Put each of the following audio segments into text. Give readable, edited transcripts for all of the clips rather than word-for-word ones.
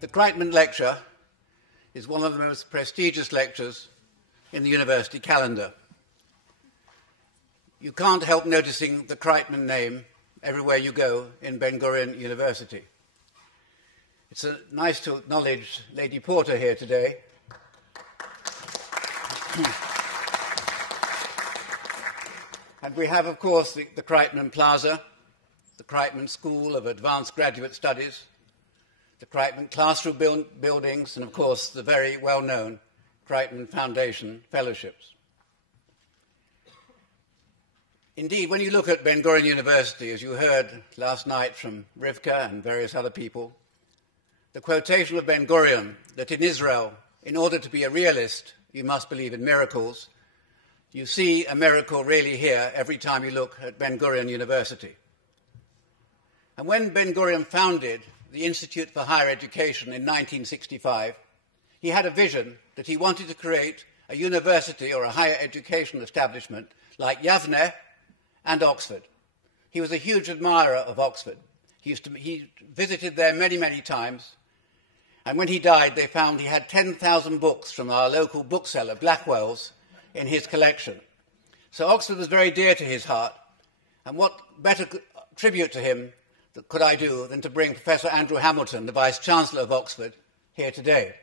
The Kreitman Lecture is one of the most prestigious lectures in the university calendar. You can't help noticing the Kreitman name everywhere you go in Ben-Gurion University. It's nice to acknowledge Lady Porter here today. And we have, of course, the Kreitman Plaza, the Kreitman School of Advanced Graduate Studies, the Kreitman classroom buildings, and, of course, the very well-known Kreitman Foundation Fellowships. Indeed, when you look at Ben-Gurion University, as you heard last night from Rivka and various other people, the quotation of Ben-Gurion that in Israel, in order to be a realist, you must believe in miracles, you see a miracle really here every time you look at Ben-Gurion University. And when Ben-Gurion founded the Institute for Higher Education in 1965, he had a vision that he wanted to create a university or a higher education establishment like Yavne and Oxford. He was a huge admirer of Oxford. He visited there many, many times. And when he died, they found he had 10,000 books from our local bookseller, Blackwell's, in his collection. So Oxford was very dear to his heart. And what better tribute to him could I do than to bring Professor Andrew Hamilton, the Vice-Chancellor of Oxford, here today.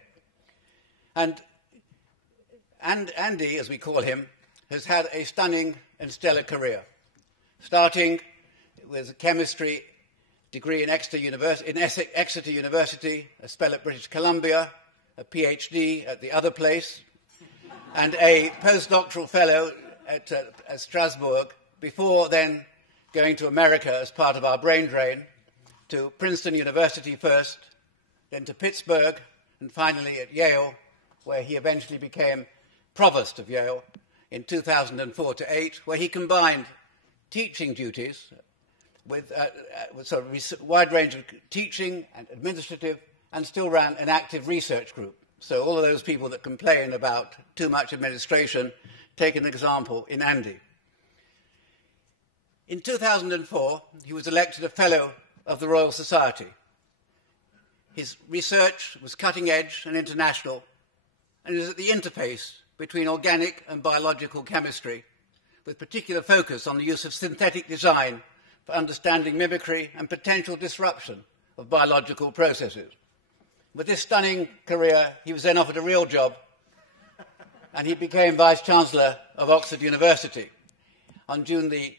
And Andy, as we call him, has had a stunning and stellar career, starting with a chemistry degree in Exeter University, a spell at British Columbia, a PhD at the other place, and a postdoctoral fellow at Strasbourg, before then going to America as part of our brain drain, to Princeton University first, then to Pittsburgh, and finally at Yale, where he eventually became Provost of Yale in 2004 to 8, where he combined teaching duties with a wide range of teaching and administrative, and still ran an active research group. So all of those people that complain about too much administration, take an example in Andy. In 2004, he was elected a Fellow of the Royal Society. His research was cutting edge and international, and is at the interface between organic and biological chemistry, with particular focus on the use of synthetic design for understanding mimicry and potential disruption of biological processes. With this stunning career, he was then offered a real job, and he became Vice-Chancellor of Oxford University. On June the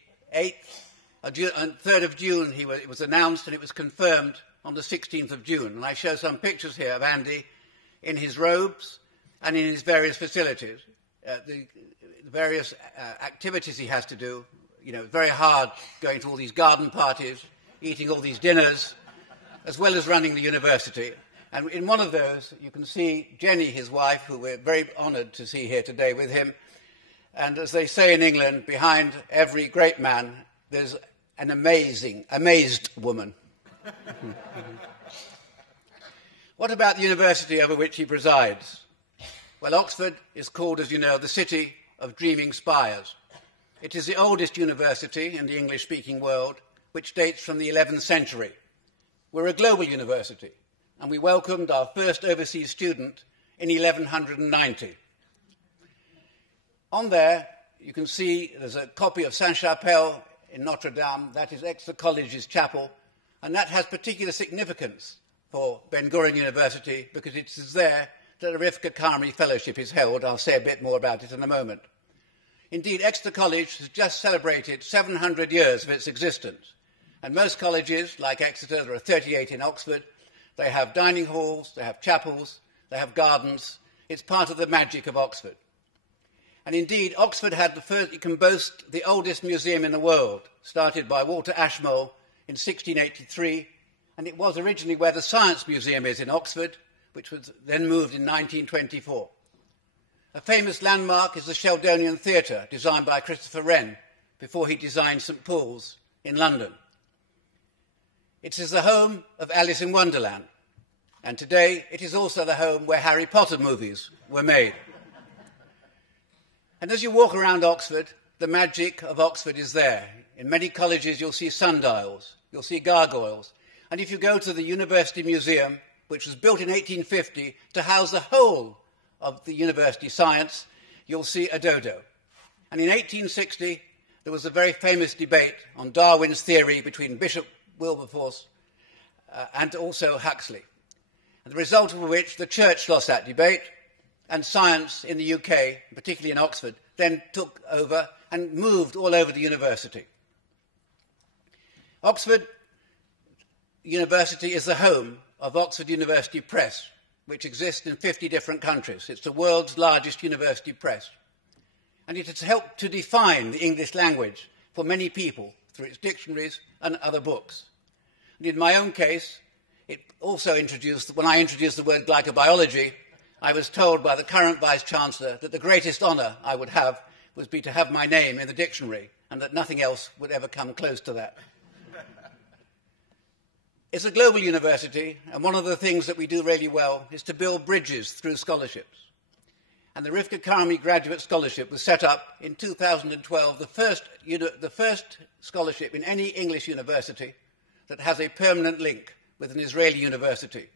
3rd of June, it was announced, and it was confirmed on the 16th of June. And I show some pictures here of Andy in his robes and in his various facilities, the various activities he has to do. You know, very hard going to all these garden parties, eating all these dinners, as well as running the university. And in one of those, you can see Jenny, his wife, who we're very honoured to see here today with him. And as they say in England, behind every great man, there's an amazed woman. What about the university over which he presides? Well, Oxford is called, as you know, the city of dreaming spires. It is the oldest university in the English-speaking world, which dates from the 11th century. We're a global university, and we welcomed our first overseas student in 1190. On there, you can see there's a copy of Sainte-Chapelle in Notre Dame. That is Exeter College's chapel, and that has particular significance for Ben-Gurion University because it is there that the Rivka Karmi Fellowship is held. I'll say a bit more about it in a moment. Indeed, Exeter College has just celebrated 700 years of its existence, and most colleges, like Exeter, there are 38 in Oxford, they have dining halls, they have chapels, they have gardens. It's part of the magic of Oxford. And indeed, Oxford had it can boast the oldest museum in the world, started by Walter Ashmole in 1683, and it was originally where the Science Museum is in Oxford, which was then moved in 1924. A famous landmark is the Sheldonian Theatre, designed by Christopher Wren, before he designed St. Paul's in London. It is the home of Alice in Wonderland, and today it is also the home where Harry Potter movies were made. And as you walk around Oxford, the magic of Oxford is there. In many colleges you'll see sundials, you'll see gargoyles, and if you go to the University Museum, which was built in 1850 to house the whole of the university science, you'll see a dodo. And in 1860, there was a very famous debate on Darwin's theory between Bishop Wilberforce and also Huxley, and the result of which the church lost that debate, and science in the UK, particularly in Oxford, then took over and moved all over the university. Oxford University is the home of Oxford University Press, which exists in 50 different countries. It's the world's largest university press. And it has helped to define the English language for many people through its dictionaries and other books. And in my own case, it also when I introduced the word glycobiology, I was told by the current Vice-Chancellor that the greatest honour I would have would be to have my name in the dictionary, and that nothing else would ever come close to that. It's a global university, and one of the things that we do really well is to build bridges through scholarships. And the Rivka Karmi Graduate Scholarship was set up in 2012, the first scholarship in any English university that has a permanent link with an Israeli university.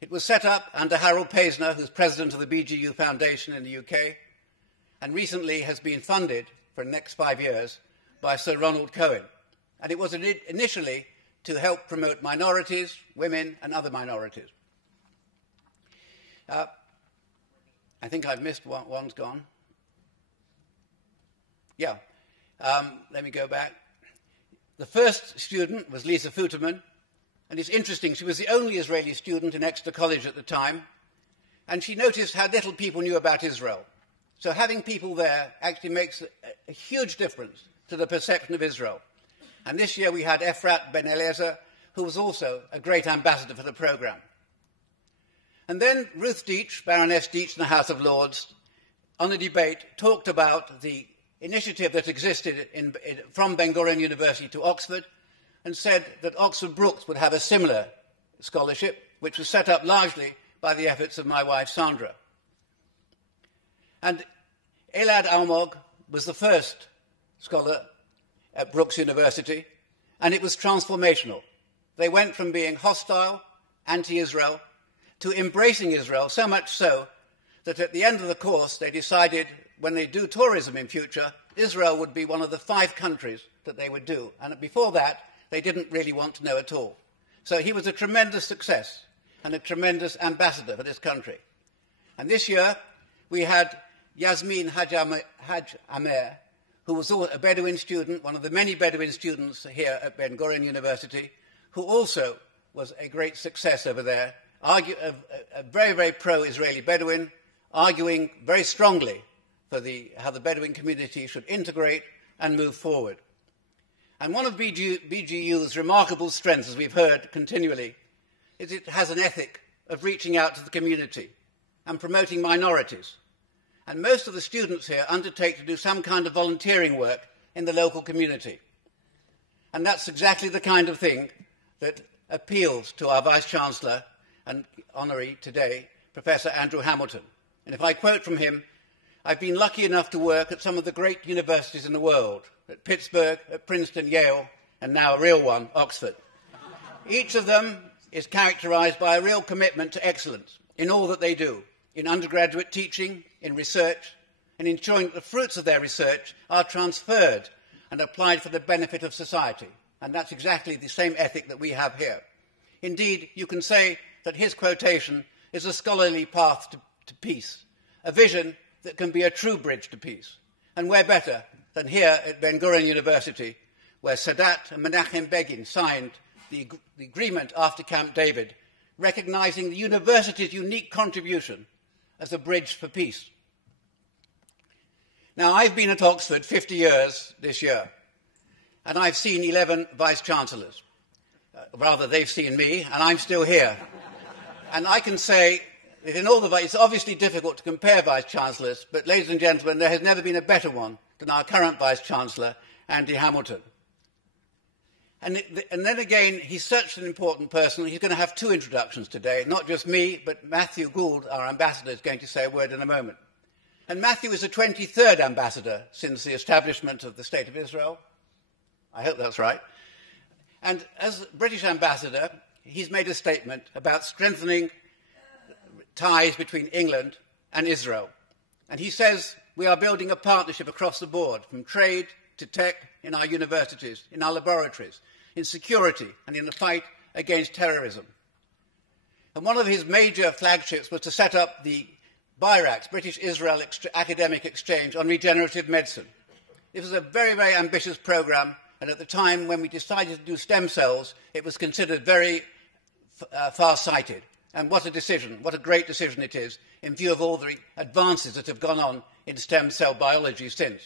It was set up under Harold Paisner, who's president of the BGU Foundation in the UK, and recently has been funded for the next 5 years by Sir Ronald Cohen. And it was initially to help promote minorities, women, and other minorities. I think I've missed one. One's gone. Yeah. Let me go back. The first student was Lisa Futerman, and it's interesting, she was the only Israeli student in Exeter College at the time, and she noticed how little people knew about Israel. So having people there actually makes a huge difference to the perception of Israel. And this year we had Efrat Ben Eliezer, who was also a great ambassador for the programme. And then Ruth Deitch, Baroness Deitch in the House of Lords, on the debate, talked about the initiative that existed from Ben-Gurion University to Oxford, and said that Oxford Brookes would have a similar scholarship, which was set up largely by the efforts of my wife, Sandra. And Elad Almog was the first scholar at Brookes University, and it was transformational. They went from being hostile, anti-Israel, to embracing Israel, so much so that at the end of the course they decided, when they do tourism in future, Israel would be one of the 5 countries that they would do. And before that, they didn't really want to know at all. So he was a tremendous success and a tremendous ambassador for this country. And this year, we had Yasmin Haj Amer, who was a Bedouin student, one of the many Bedouin students here at Ben-Gurion University, who also was a great success over there, a very, very pro-Israeli Bedouin, arguing very strongly for how the Bedouin community should integrate and move forward. And one of BGU's remarkable strengths, as we've heard continually, is it has an ethic of reaching out to the community and promoting minorities. And most of the students here undertake to do some kind of volunteering work in the local community. And that's exactly the kind of thing that appeals to our Vice-Chancellor and honoree today, Professor Andrew Hamilton. And if I quote from him, I've been lucky enough to work at some of the great universities in the world, at Pittsburgh, at Princeton, Yale, and now a real one, Oxford. Each of them is characterized by a real commitment to excellence in all that they do, in undergraduate teaching, in research, and ensuring that the fruits of their research are transferred and applied for the benefit of society. And that's exactly the same ethic that we have here. Indeed, you can say that his quotation is a scholarly path to peace, a vision that can be a true bridge to peace. And where better than here at Ben-Gurion University, where Sadat and Menachem Begin signed the agreement after Camp David, recognizing the university's unique contribution as a bridge for peace. Now, I've been at Oxford 50 years this year, and I've seen 11 vice-chancellors. Rather, they've seen me, and I'm still here. And I can say that in all it's obviously difficult to compare vice-chancellors, but ladies and gentlemen, there has never been a better one than our current vice-chancellor, Andy Hamilton. And then again, he's such an important person, he's going to have 2 introductions today, not just me, but Matthew Gould, our ambassador, is going to say a word in a moment. And Matthew is the 23rd ambassador since the establishment of the State of Israel. I hope that's right. And as British ambassador, he's made a statement about strengthening ties between England and Israel. And he says we are building a partnership across the board, from trade to tech, in our universities, in our laboratories, in security, and in the fight against terrorism. And one of his major flagships was to set up the BIRACS, British-Israel Academic Exchange on Regenerative Medicine. It was a very, very ambitious program, and at the time when we decided to do stem cells, it was considered very far-sighted. And what a decision, what a great decision it is, in view of all the advances that have gone on in stem cell biology since.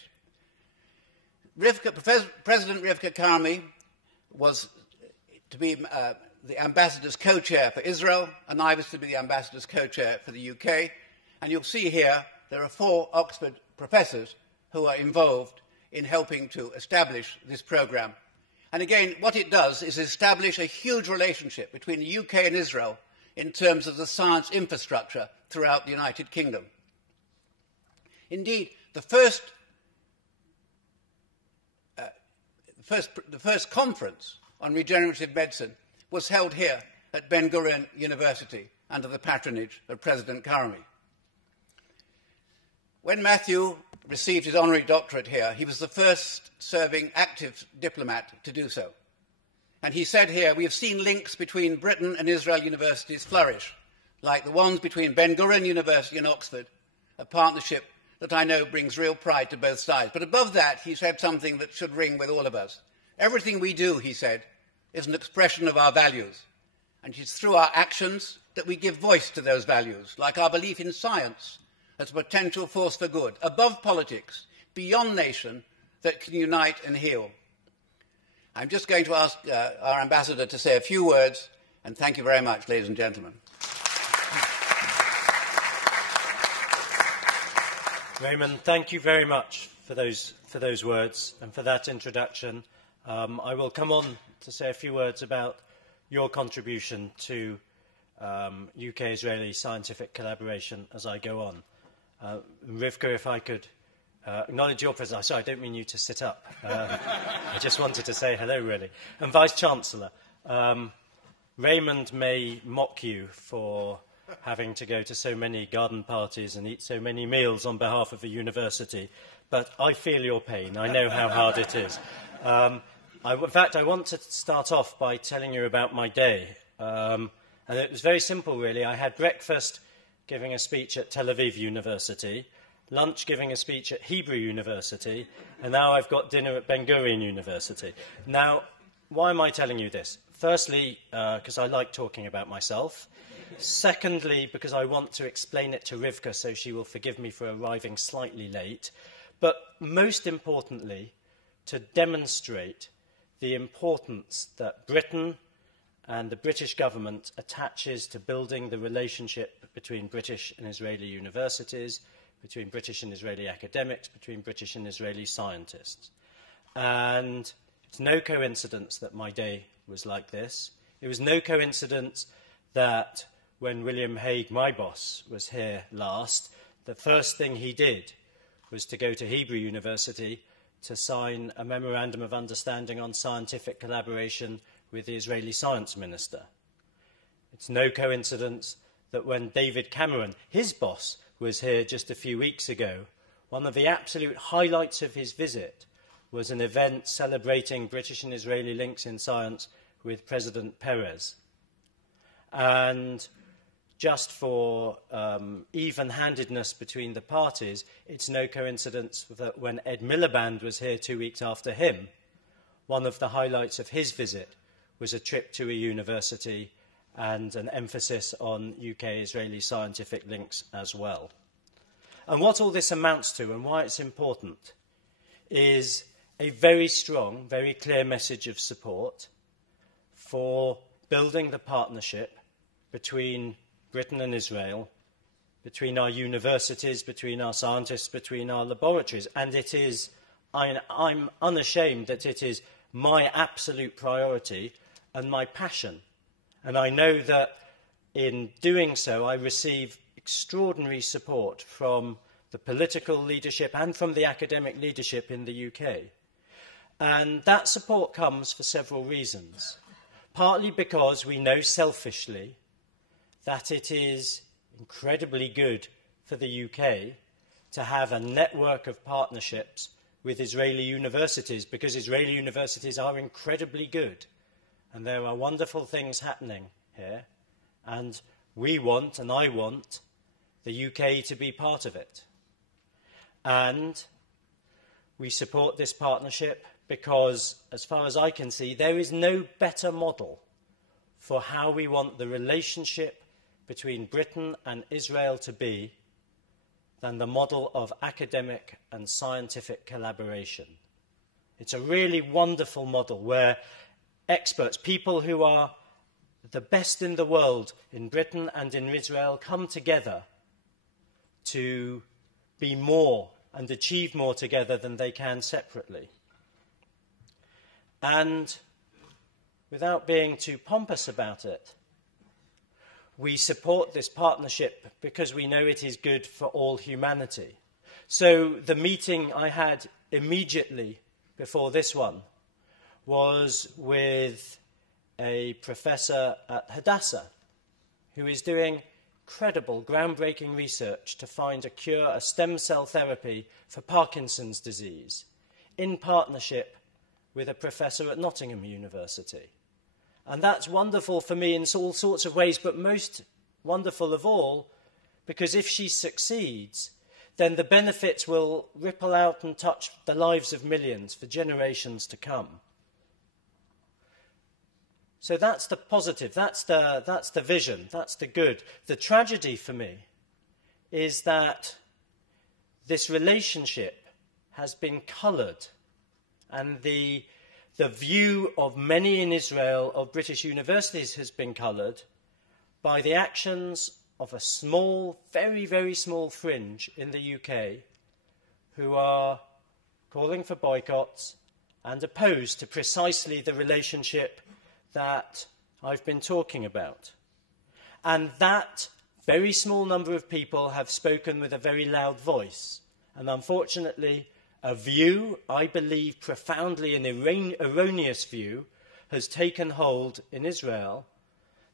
President Rivka Karmi was to be the ambassador's co-chair for Israel, and I was to be the ambassador's co-chair for the UK. And you'll see here there are 4 Oxford professors who are involved in helping to establish this programme. And again, what it does is establish a huge relationship between the UK and Israel in terms of the science infrastructure throughout the United Kingdom. Indeed, the first conference on regenerative medicine was held here at Ben-Gurion University under the patronage of President Karmi. When Matthew received his honorary doctorate here, he was the first serving active diplomat to do so. And he said here, we have seen links between Britain and Israel universities flourish, like the ones between Ben-Gurion University and Oxford, a partnership that I know brings real pride to both sides. But above that, he said something that should ring with all of us. Everything we do, he said, is an expression of our values. And it's through our actions that we give voice to those values, like our belief in science as a potential force for good, above politics, beyond nation, that can unite and heal. I'm just going to ask our ambassador to say a few words, and thank you very much, ladies and gentlemen. Raymond, thank you very much for those words and for that introduction. I will come on to say a few words about your contribution to UK-Israeli scientific collaboration as I go on. Rivka, if I could acknowledge your presence. Sorry, I don't mean you to sit up. I just wanted to say hello, really. And Vice-Chancellor, Raymond may mock you for having to go to so many garden parties and eat so many meals on behalf of a university, but I feel your pain. I know how hard it is. In fact, I want to start off by telling you about my day. And it was very simple, really. I had breakfast giving a speech at Tel Aviv University, lunch giving a speech at Hebrew University, and now I've got dinner at Ben-Gurion University. Now, why am I telling you this? Firstly, because I like talking about myself. Secondly, because I want to explain it to Rivka so she will forgive me for arriving slightly late. But most importantly, to demonstrate the importance that Britain and the British government attaches to building the relationship between British and Israeli universities, between British and Israeli academics, between British and Israeli scientists. And it's no coincidence that my day was like this. It was no coincidence that when William Hague, my boss, was here last, the first thing he did was to go to Hebrew University to sign a memorandum of understanding on scientific collaboration with the Israeli science minister. It's no coincidence that when David Cameron, his boss, was here just a few weeks ago, one of the absolute highlights of his visit was an event celebrating British and Israeli links in science with President Perez. And just for even-handedness between the parties, it's no coincidence that when Ed Miliband was here 2 weeks after him, one of the highlights of his visit was a trip to a university and an emphasis on UK-Israeli scientific links as well. And what all this amounts to and why it's important is a very strong, very clear message of support for building the partnership between Britain and Israel, between our universities, between our scientists, between our laboratories. And it is, I'm unashamed that it is my absolute priority and my passion. And I know that in doing so, I receive extraordinary support from the political leadership and from the academic leadership in the UK. And that support comes for several reasons. partly because we know selfishly that it is incredibly good for the UK to have a network of partnerships with Israeli universities, because Israeli universities are incredibly good and there are wonderful things happening here, and we want, and I want, the UK to be part of it. And we support this partnership because, as far as I can see, there is no better model for how we want the relationship between Britain and Israel to be than the model of academic and scientific collaboration. It's a really wonderful model where experts, people who are the best in the world in Britain and in Israel, come together to be more and achieve more together than they can separately. And without being too pompous about it, we support this partnership because we know it is good for all humanity. So the meeting I had immediately before this one was with a professor at Hadassah who is doing incredible, groundbreaking research to find a cure, a stem cell therapy for Parkinson's disease, in partnership with a professor at Nottingham University. And that's wonderful for me in all sorts of ways, but most wonderful of all, because if she succeeds, then the benefits will ripple out and touch the lives of millions for generations to come. So that's the positive, that's the vision, that's the good. The tragedy for me is that this relationship has been coloured, and the view of many in Israel of British universities has been coloured by the actions of a small, very, very small fringe in the UK who are calling for boycotts and opposed to precisely the relationship that I've been talking about. And that very small number of people have spoken with a very loud voice. And unfortunately, a view, I believe profoundly an erroneous view, has taken hold in Israel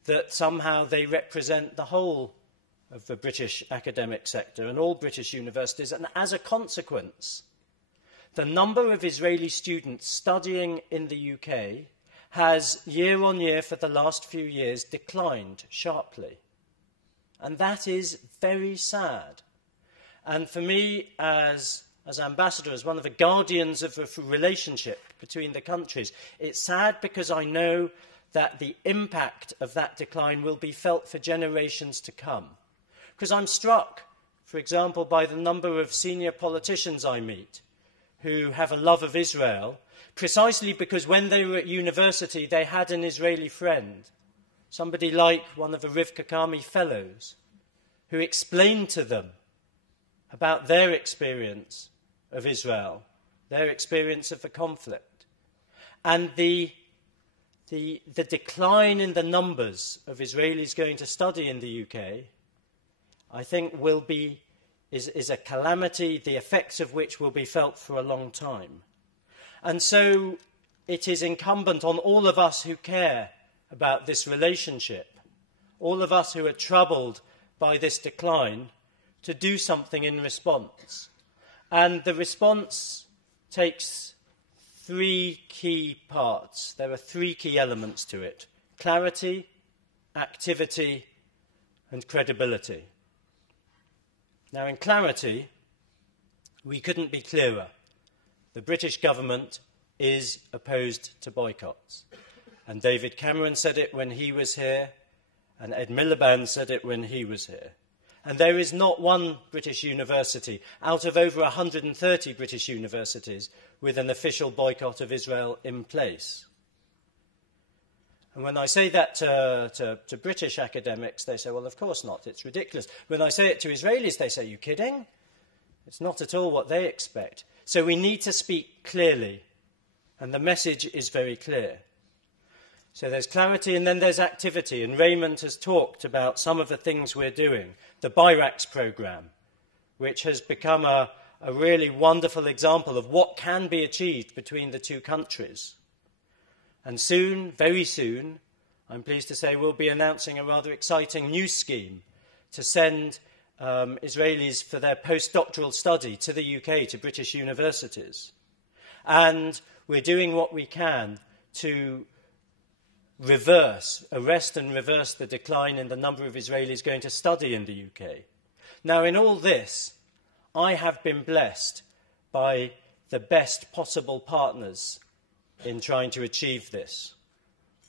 that somehow they represent the whole of the British academic sector and all British universities. And as a consequence, the number of Israeli students studying in the UK has, year on year for the last few years, declined sharply. And that is very sad. And for me, as ambassador, as one of the guardians of a relationship between the countries, it's sad because I know that the impact of that decline will be felt for generations to come. Because I'm struck, for example, by the number of senior politicians I meet who have a love of Israel, precisely because when they were at university they had an Israeli friend, somebody like one of the Rivka Karmi fellows, who explained to them about their experience of Israel, their experience of the conflict. And the decline in the numbers of Israelis going to study in the UK, I think is a calamity, the effects of which will be felt for a long time. And so it is incumbent on all of us who care about this relationship, all of us who are troubled by this decline, to do something in response. And the response takes three key parts. There are three key elements to it: clarity, activity, and credibility. Now, in clarity, we couldn't be clearer. The British government is opposed to boycotts. And David Cameron said it when he was here, and Ed Miliband said it when he was here. And there is not one British university out of over 130 British universities with an official boycott of Israel in place. And when I say that to British academics, they say, well, of course not, it's ridiculous. When I say it to Israelis, they say, are you kidding? It's not at all what they expect. So we need to speak clearly, and the message is very clear. So there's clarity, and then there's activity, and Raymond has talked about some of the things we're doing. The BIRACS programme, which has become a really wonderful example of what can be achieved between the two countries. And soon, very soon, I'm pleased to say we'll be announcing a rather exciting new scheme to send Israelis for their postdoctoral study to the UK, to British universities. And we're doing what we can to arrest and reverse the decline in the number of Israelis going to study in the UK. Now, in all this, I have been blessed by the best possible partners in trying to achieve this.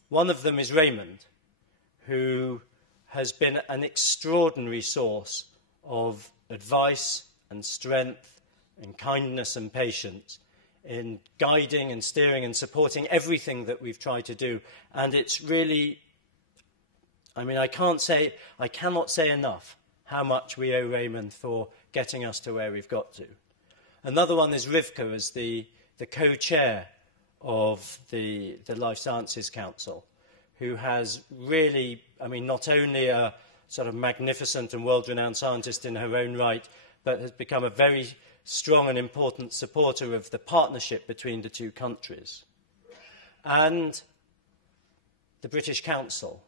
One of them is Raymond, who has been an extraordinary source of advice and strength and kindness and patience in guiding and steering and supporting everything that we've tried to do. And it's really, I cannot say enough how much we owe Raymond for getting us to where we've got to. Another one is Rivka, as the co-chair of the Life Sciences Council, who has really, not only a sort of magnificent and world-renowned scientist in her own right, but has become a very strong and important supporter of the partnership between the two countries. And the British Council,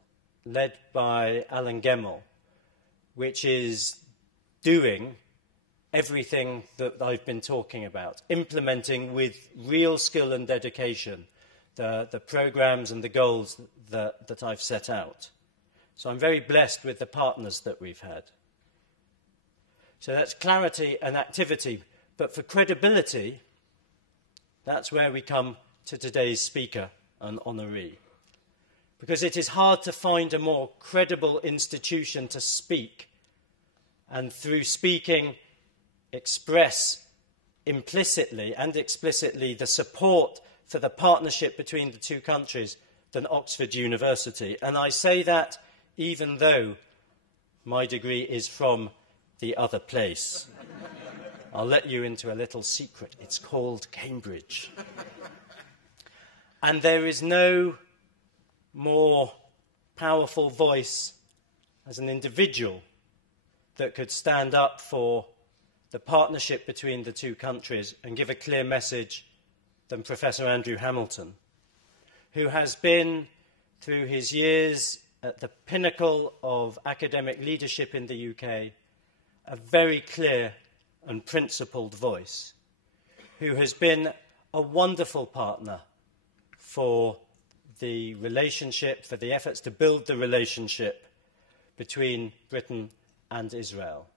led by Alan Gemmell, which is doing everything that I've been talking about, implementing with real skill and dedication the programmes and the goals that I've set out. So I'm very blessed with the partners that we've had. So that's clarity and activity. But for credibility, that's where we come to today's speaker and honoree. Because it is hard to find a more credible institution to speak, and through speaking express implicitly and explicitly the support for the partnership between the two countries than Oxford University. And I say that even though my degree is from the other place. I'll let you into a little secret. It's called Cambridge. And there is no more powerful voice as an individual that could stand up for the partnership between the two countries and give a clear message than Professor Andrew Hamilton, who has been, through his years at the pinnacle of academic leadership in the UK, a very clear and principled voice, who has been a wonderful partner for the relationship, for the efforts to build the relationship between Britain and Israel.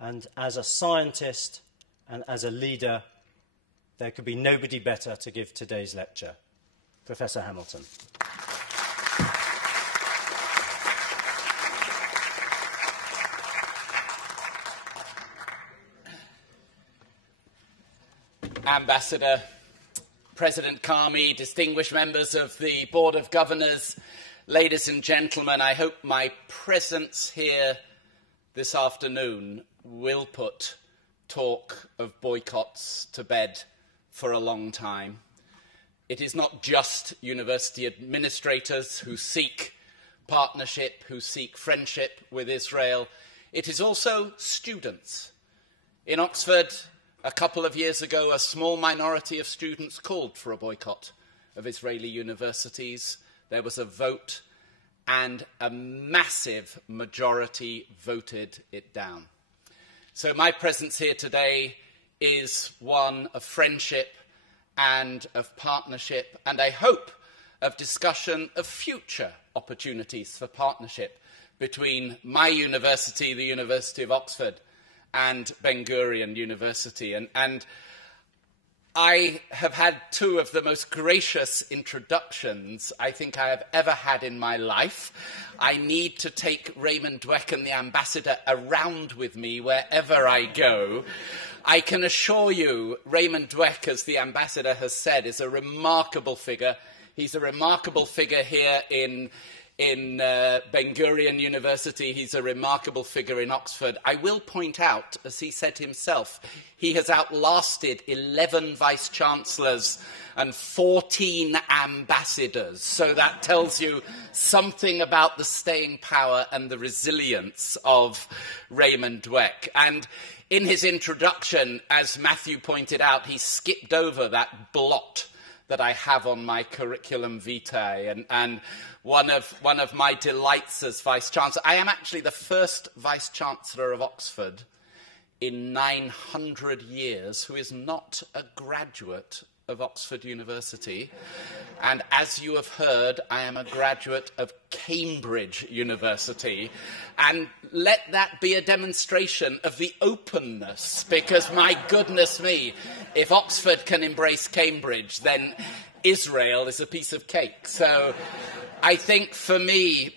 And as a scientist and as a leader, there could be nobody better to give today's lecture. Professor Hamilton. Ambassador, President Karmi, distinguished members of the Board of Governors, ladies and gentlemen, I hope my presence here this afternoon will put talk of boycotts to bed for a long time. It is not just university administrators who seek partnership, who seek friendship with Israel. It is also students. In Oxford, a couple of years ago, a small minority of students called for a boycott of Israeli universities. There was a vote, and a massive majority voted it down. So my presence here today is one of friendship and of partnership, and I hope of discussion of future opportunities for partnership between my university, the University of Oxford, and Ben-Gurion University. And I have had two of the most gracious introductions I think I have ever had in my life. I need to take Raymond Buckley, the ambassador, around with me wherever I go. I can assure you, Raymond Buckley, as the ambassador has said, is a remarkable figure. He's a remarkable figure here in Ben-Gurion University. He's a remarkable figure in Oxford. I will point out, as he said himself, he has outlasted 11 vice-chancellors and 14 ambassadors. So that tells you something about the staying power and the resilience of Raymond Buckley. And in his introduction, as Matthew pointed out, he skipped over that blot that I have on my curriculum vitae, and one of my delights as Vice-Chancellor. I am actually the first Vice-Chancellor of Oxford in 900 years who is not a graduate of Oxford University. And as you have heard, I am a graduate of Cambridge University. And let that be a demonstration of the openness, because my goodness me, if Oxford can embrace Cambridge, then Israel is a piece of cake. So I think for me,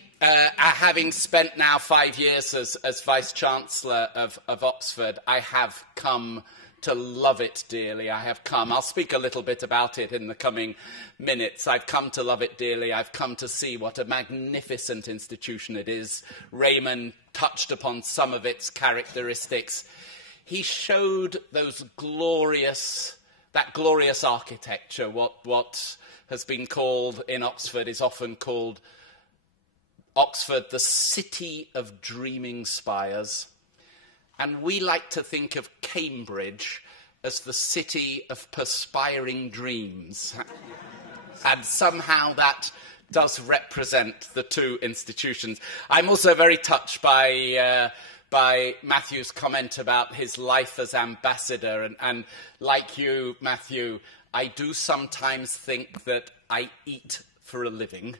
having spent now 5 years as Vice-Chancellor of Oxford, I have come to love it dearly. I'll speak a little bit about it in the coming minutes. I've come to love it dearly. I've come to see what a magnificent institution it is. Raymond touched upon some of its characteristics. He showed that glorious architecture, what has been called in Oxford, is often called Oxford the city of dreaming spires. And we like to think of Cambridge as the city of perspiring dreams. And somehow that does represent the two institutions. I'm also very touched by Matthew's comment about his life as ambassador. And like you, Matthew, I do sometimes think that I eat for a living,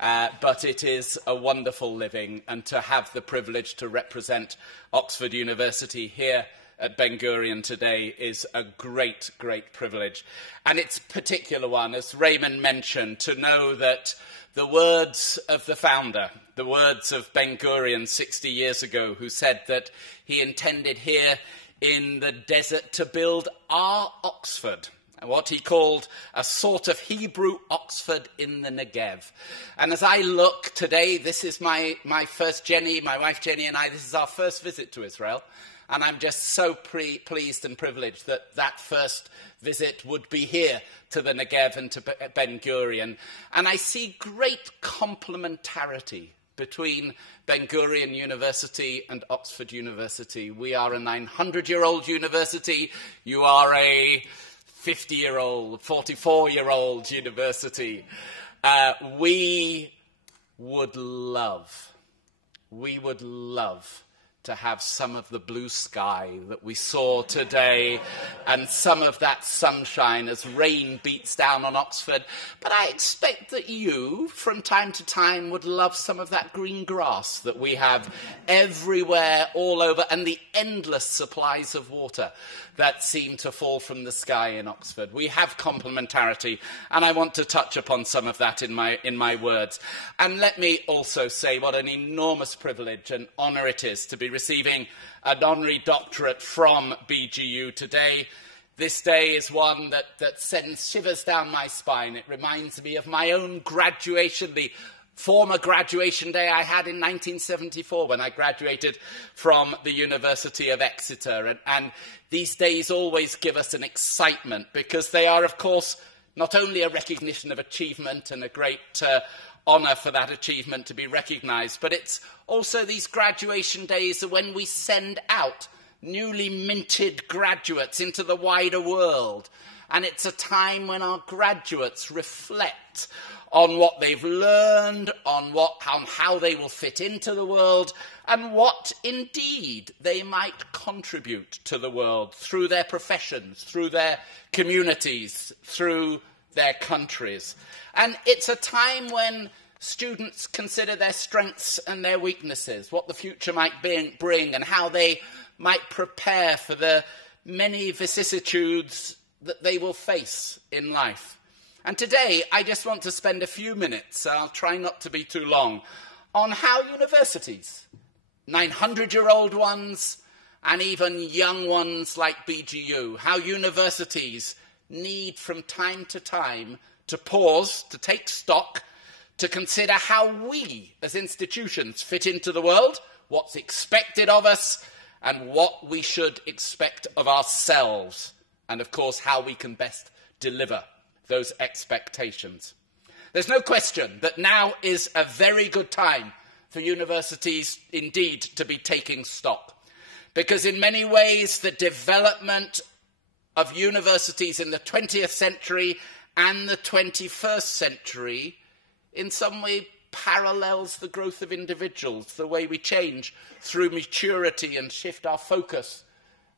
but it is a wonderful living, and to have the privilege to represent Oxford University here at Ben-Gurion today is a great, great privilege. And it's a particular one, as Raymond mentioned, to know that the words of the founder, the words of Ben-Gurion 60 years ago, who said that he intended here in the desert to build our Oxford, what he called a sort of Hebrew Oxford in the Negev. And as I look today, this is my wife Jenny and I, this is our first visit to Israel. And I'm just so pleased and privileged that that first visit would be here to the Negev and to Ben-Gurion. And I see great complementarity between Ben-Gurion University and Oxford University. We are a 900-year-old university. You are a 50-year-old, 44-year-old university. We would love to have some of the blue sky that we saw today and some of that sunshine as rain beats down on Oxford. But I expect that you, from time to time, would love some of that green grass that we have everywhere, all over, and the endless supplies of water that seem to fall from the sky in Oxford. We have complementarity, and I want to touch upon some of that in my words. And let me also say what an enormous privilege and honour it is to be receiving an honorary doctorate from BGU today. This day is one that sends shivers down my spine. It reminds me of my own graduation, the former graduation day I had in 1974 when I graduated from the University of Exeter. And these days always give us an excitement because they are, of course, not only a recognition of achievement and a great honour for that achievement to be recognised, but it's also these graduation days when we send out newly minted graduates into the wider world. And it's a time when our graduates reflect on what they've learned, on how they will fit into the world, and what indeed they might contribute to the world through their professions, through their communities, through their countries. And it's a time when students consider their strengths and their weaknesses, what the future might bring, and how they might prepare for the many vicissitudes that they will face in life. And today, I just want to spend a few minutes, I'll try not to be too long, on how universities, 900-year-old ones, and even young ones like BGU, how universities need from time to pause, to take stock, to consider how we as institutions fit into the world, what's expected of us, and what we should expect of ourselves, and of course how we can best deliver those expectations. There's no question that now is a very good time for universities indeed to be taking stock, because in many ways the development of universities in the 20th century and the 21st century in some way parallels the growth of individuals, the way we change through maturity and shift our focus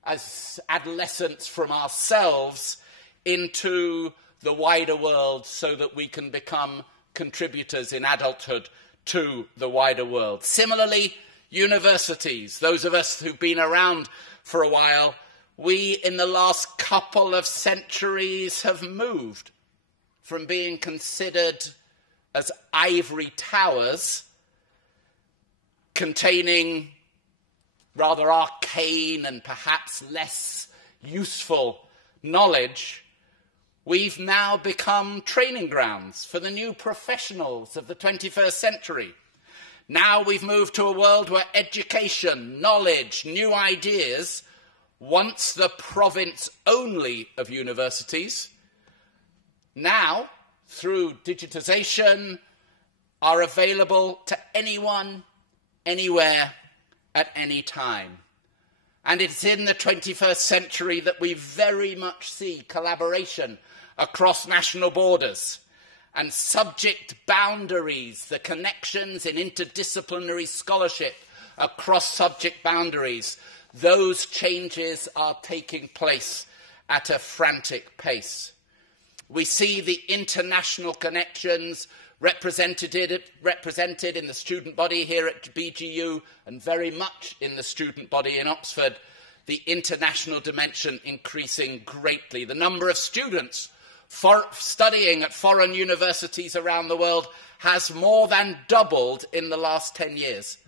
as adolescents from ourselves into the wider world so that we can become contributors in adulthood to the wider world. Similarly, universities, those of us who've been around for a while, we in the last couple of centuries have moved from being considered as ivory towers containing rather arcane and perhaps less useful knowledge. We've now become training grounds for the new professionals of the 21st century. Now we've moved to a world where education, knowledge, new ideas, once the province only of universities, now, through digitization, are available to anyone, anywhere, at any time. And it's in the 21st century that we very much see collaboration across national borders and subject boundaries, the connections in interdisciplinary scholarship across subject boundaries. Those changes are taking place at a frantic pace. We see the international connections represented in the student body here at BGU and very much in the student body in Oxford, the international dimension increasing greatly. The number of students studying at foreign universities around the world has more than doubled in the last 10 years.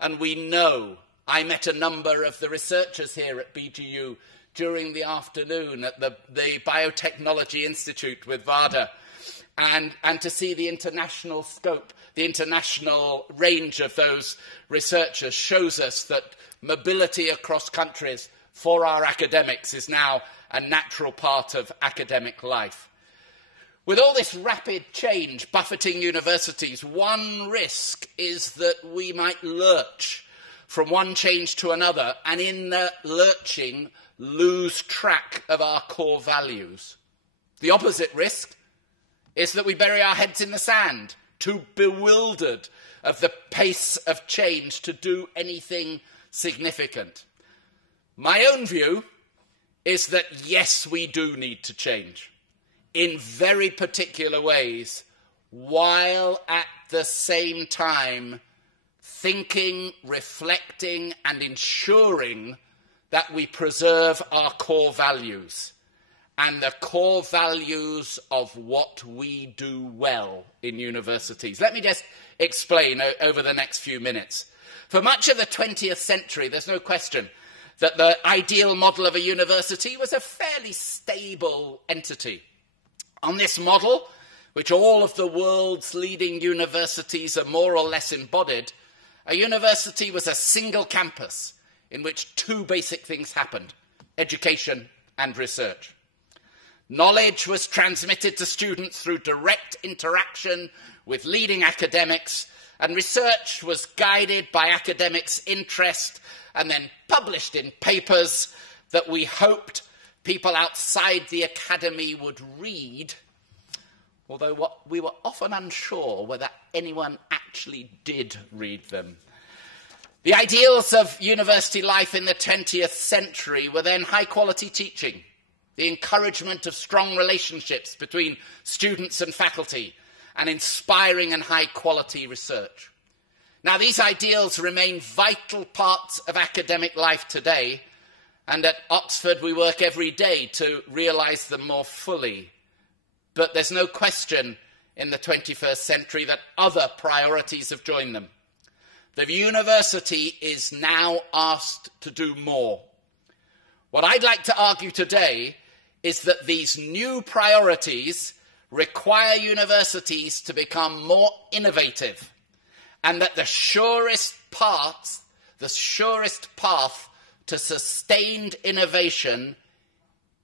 And we know, I met a number of the researchers here at BGU during the afternoon at the Biotechnology Institute with VADA, and to see the international scope, the international range of those researchers shows us that mobility across countries for our academics is now a natural part of academic life. With all this rapid change buffeting universities, one risk is that we might lurch from one change to another, and in the lurching, lose track of our core values. The opposite risk is that we bury our heads in the sand, too bewildered of the pace of change to do anything significant. My own view is that, yes, we do need to change in very particular ways, while at the same time thinking, reflecting, and ensuring that we preserve our core values and the core values of what we do well in universities. Let me just explain over the next few minutes. For much of the 20th century, there's no question that the ideal model of a university was a fairly stable entity. On this model, which all of the world's leading universities are more or less embodied, a university was a single campus in which two basic things happened: education and research. Knowledge was transmitted to students through direct interaction with leading academics, and research was guided by academics' interest and then published in papers that we hoped people outside the academy would read, although we were often unsure whether anyone actually did read them. The ideals of university life in the 20th century were then high-quality teaching, the encouragement of strong relationships between students and faculty, and inspiring and high-quality research. Now, these ideals remain vital parts of academic life today, and at Oxford we work every day to realise them more fully. But there's no question in the 21st century that other priorities have joined them. The university is now asked to do more. What I'd like to argue today is that these new priorities require universities to become more innovative, and that the surest path to sustained innovation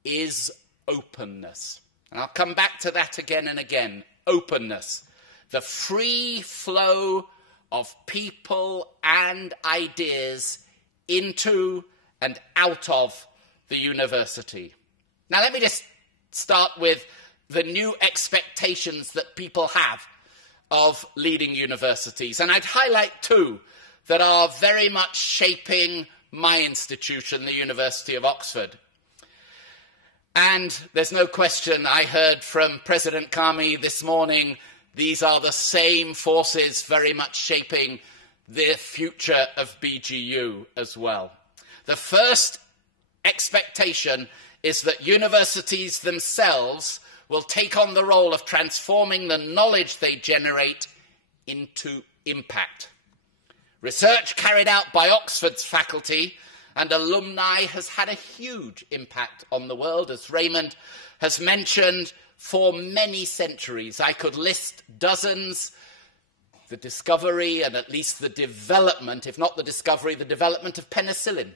is openness. And I'll come back to that again and again. Openness. The free flow of people and ideas into and out of the university. Now, let me just start with the new expectations that people have of leading universities. And I'd highlight two that are very much shaping my institution, the University of Oxford. And there's no question, I heard from President Kami this morning, these are the same forces very much shaping the future of BGU as well. The first expectation is that universities themselves will take on the role of transforming the knowledge they generate into impact. Research carried out by Oxford's faculty and alumni has had a huge impact on the world, as Raymond has mentioned, for many centuries. I could list dozens. The discovery and at least the development, if not the discovery, the development of penicillin,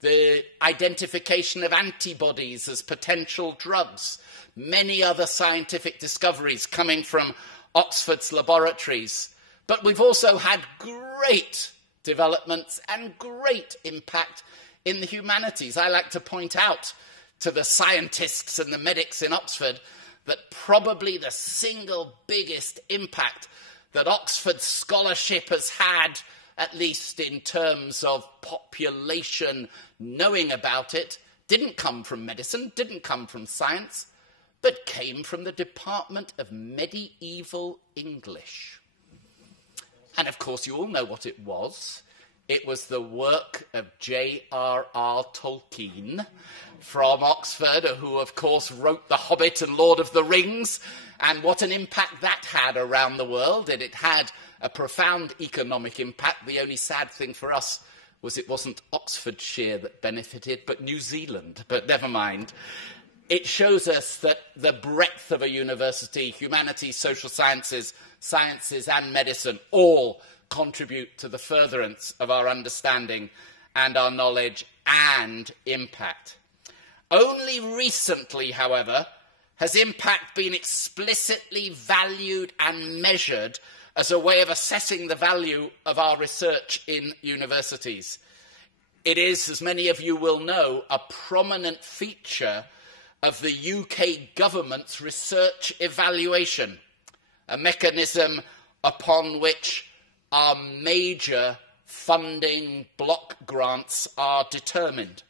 the identification of antibodies as potential drugs, many other scientific discoveries coming from Oxford's laboratories. But we've also had great developments and great impact in the humanities. I like to point out to the scientists and the medics in Oxford that probably the single biggest impact that Oxford scholarship has had, at least in terms of population knowing about it, didn't come from medicine, didn't come from science, but came from the Department of Medieval English. And of course, you all know what it was. It was the work of J.R.R. Tolkien from Oxford, who, of course, wrote The Hobbit and Lord of the Rings, and what an impact that had around the world. And it had a profound economic impact. The only sad thing for us was it wasn't Oxfordshire that benefited, but New Zealand. But never mind. It shows us that the breadth of a university, humanities, social sciences, sciences and medicine, all contribute to the furtherance of our understanding and our knowledge and impact. Only recently, however, has impact been explicitly valued and measured as a way of assessing the value of our research in universities. It is, as many of you will know, a prominent feature of the UK government's research evaluation, a mechanism upon which our major funding block grants are determined.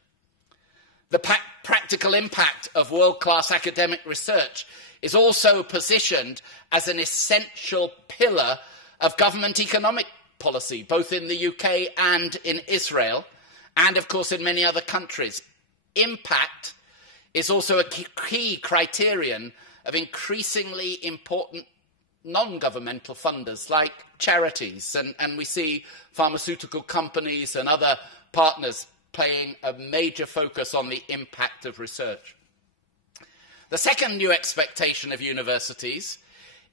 The practical impact of world-class academic research is also positioned as an essential pillar of government economic policy, both in the UK and in Israel, and of course in many other countries. Impact is also a key criterion of increasingly important non-governmental funders like charities, and we see pharmaceutical companies and other partners playing a major focus on the impact of research. The second new expectation of universities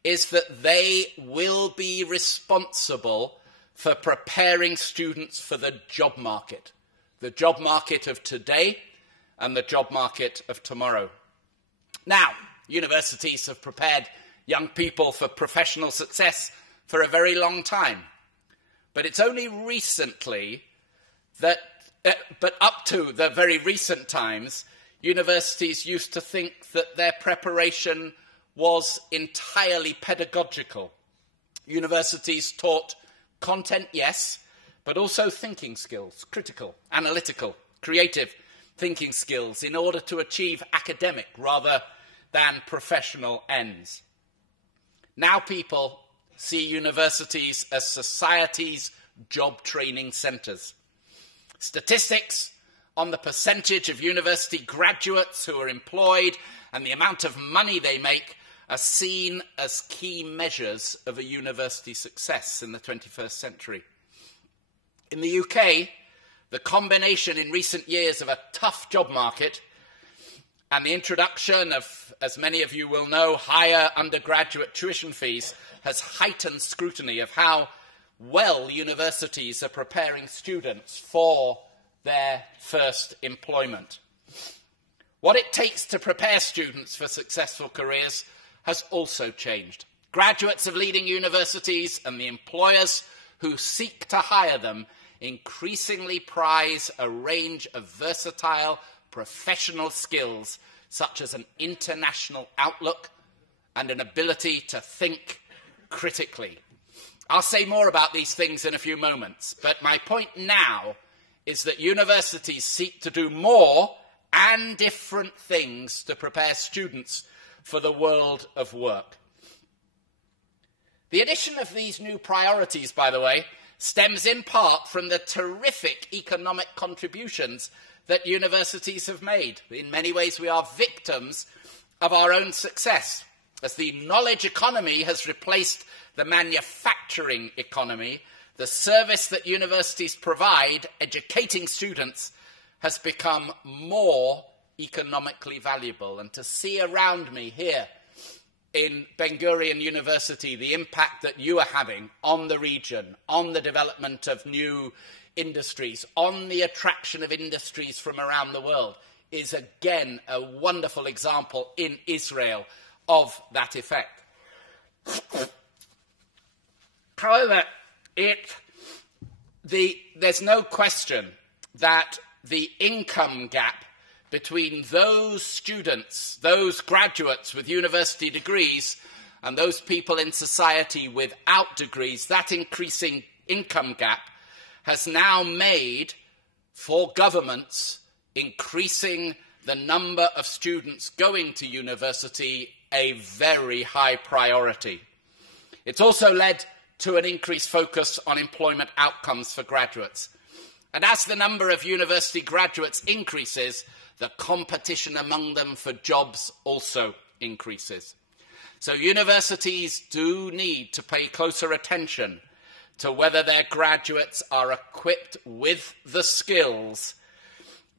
is that they will be responsible for preparing students for the job market of today and the job market of tomorrow. Now, universities have prepared young people for professional success for a very long time. But it's only recently that, but up to the very recent times, universities used to think that their preparation was entirely pedagogical. Universities taught content, yes, but also thinking skills, critical, analytical, creative thinking skills in order to achieve academic rather than professional ends. Now people see universities as society's job training centres. Statistics on the percentage of university graduates who are employed and the amount of money they make are seen as key measures of a university success in the 21st century. In the UK, the combination in recent years of a tough job market and the introduction of, as many of you will know, higher undergraduate tuition fees has heightened scrutiny of how well universities are preparing students for their first employment. What it takes to prepare students for successful careers has also changed. Graduates of leading universities and the employers who seek to hire them increasingly prize a range of versatile professional skills such as an international outlook, and an ability to think critically. I'll say more about these things in a few moments, but my point now is that universities seek to do more and different things to prepare students for the world of work. The addition of these new priorities, by the way, stems in part from the terrific economic contributions that universities have made. In many ways, we are victims of our own success, as the knowledge economy has replaced the manufacturing economy. The service that universities provide, educating students, has become more economically valuable. And to see around me here in Ben-Gurion University the impact that you are having on the region, on the development of new industries, on the attraction of industries from around the world, is again a wonderful example in Israel of that effect. However, there's no question that the income gap between those students, those graduates with university degrees, and those people in society without degrees, that increasing income gap has now made, for governments, increasing the number of students going to university a very high priority. It's also led to an increased focus on employment outcomes for graduates. And as the number of university graduates increases, the competition among them for jobs also increases. So universities do need to pay closer attention to whether their graduates are equipped with the skills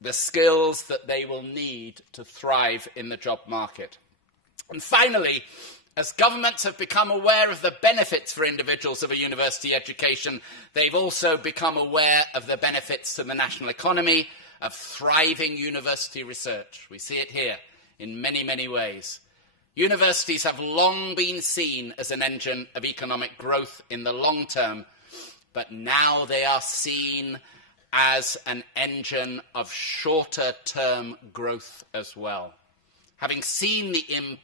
that they will need to thrive in the job market. And finally, as governments have become aware of the benefits for individuals of a university education, they've also become aware of the benefits to the national economy of thriving university research. We see it here in many, many ways. Universities have long been seen as an engine of economic growth in the long term, but now they are seen as an engine of shorter-term growth as well. Having seen the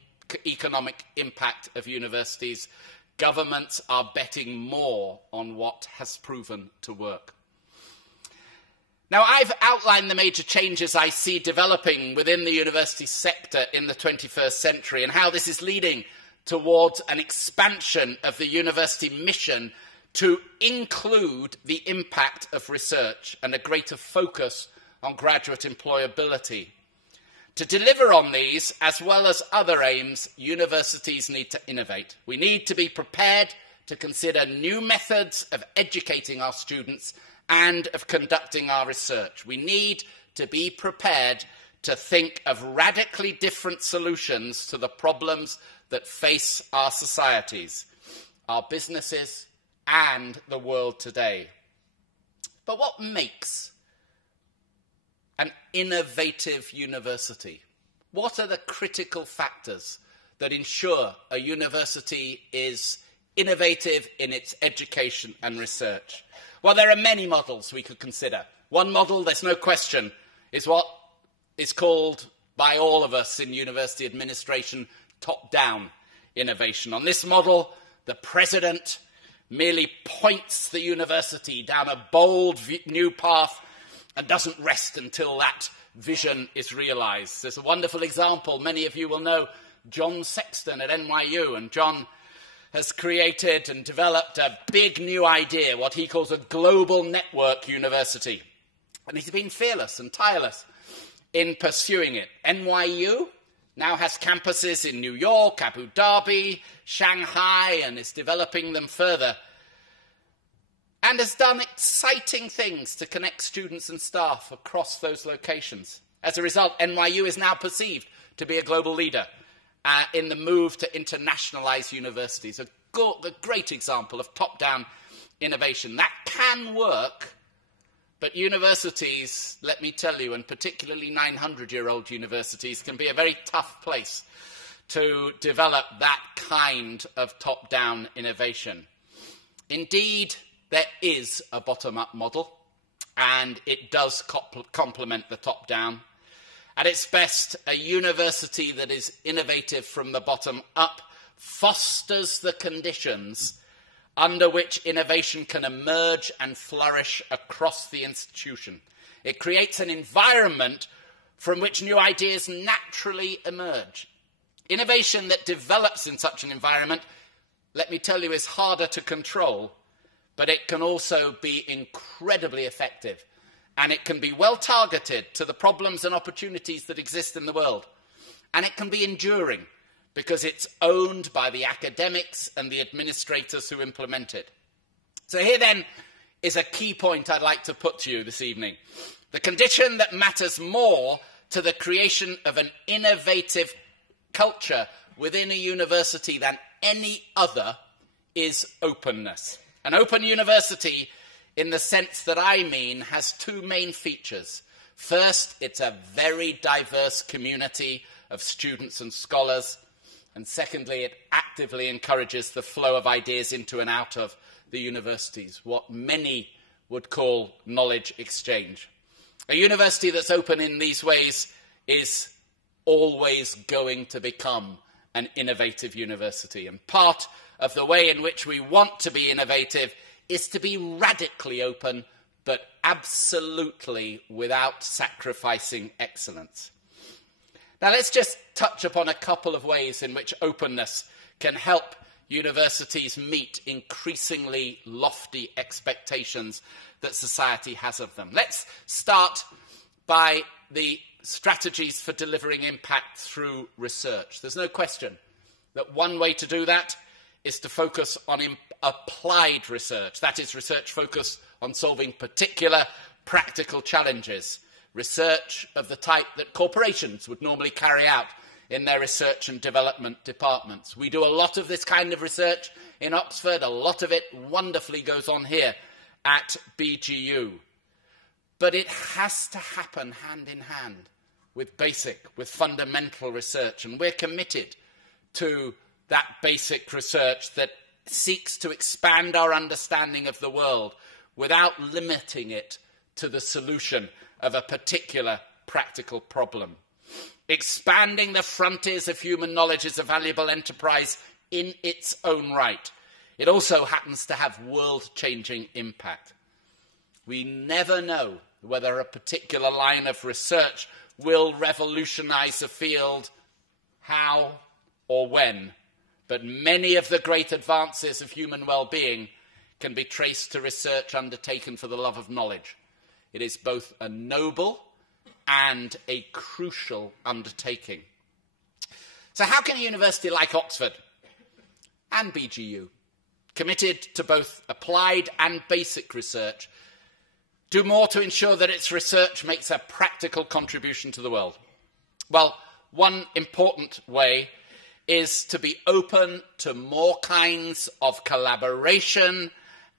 economic impact of universities, governments are betting more on what has proven to work. Now, I've outlined the major changes I see developing within the university sector in the 21st century and how this is leading towards an expansion of the university mission to include the impact of research and a greater focus on graduate employability. To deliver on these, as well as other aims, universities need to innovate. We need to be prepared to consider new methods of educating our students and of conducting our research. We need to be prepared to think of radically different solutions to the problems that face our societies, our businesses, and the world today. But what makes an innovative university? What are the critical factors that ensure a university is innovative in its education and research? Well, there are many models we could consider. One model, there's no question, is what is called by all of us in university administration top-down innovation. On this model, the president merely points the university down a bold new path and doesn't rest until that vision is realised. There's a wonderful example. Many of you will know John Sexton at NYU, and John has created and developed a big new idea, what he calls a global network university. And he's been fearless and tireless in pursuing it. NYU now has campuses in New York, Abu Dhabi, Shanghai, and is developing them further, and has done exciting things to connect students and staff across those locations. As a result, NYU is now perceived to be a global leader in the move to internationalise universities. A great example of top-down innovation. That can work, but universities, let me tell you, and particularly 900-year-old universities, can be a very tough place to develop that kind of top-down innovation. Indeed, there is a bottom-up model, and it does complement the top-down. At its best, a university that is innovative from the bottom up fosters the conditions under which innovation can emerge and flourish across the institution. It creates an environment from which new ideas naturally emerge. Innovation that develops in such an environment, let me tell you, is harder to control, but it can also be incredibly effective, and it can be well targeted to the problems and opportunities that exist in the world. And it can be enduring because it's owned by the academics and the administrators who implement it. So here then is a key point I'd like to put to you this evening. The condition that matters more to the creation of an innovative culture within a university than any other is openness. An open university, in the sense that I mean, has two main features. First, it's a very diverse community of students and scholars. And secondly, it actively encourages the flow of ideas into and out of the universities, what many would call knowledge exchange. A university that's open in these ways is always going to become an innovative university. And part of the way in which we want to be innovative is to be radically open, but absolutely without sacrificing excellence. Now, let's just touch upon a couple of ways in which openness can help universities meet increasingly lofty expectations that society has of them. Let's start by the strategies for delivering impact through research. There's no question that one way to do that is to focus on applied research. That is, research focused on solving particular practical challenges. Research of the type that corporations would normally carry out in their research and development departments. We do a lot of this kind of research in Oxford. A lot of it wonderfully goes on here at BGU. But it has to happen hand in hand with fundamental research. And we're committed to that basic research that seeks to expand our understanding of the world without limiting it to the solution of a particular practical problem. Expanding the frontiers of human knowledge is a valuable enterprise in its own right. It also happens to have world-changing impact. We never know whether a particular line of research will revolutionize a field, how or when, but many of the great advances of human well-being can be traced to research undertaken for the love of knowledge. It is both a noble and a crucial undertaking. So how can a university like Oxford and BGU, committed to both applied and basic research, do more to ensure that its research makes a practical contribution to the world? Well, one important way is to be open to more kinds of collaboration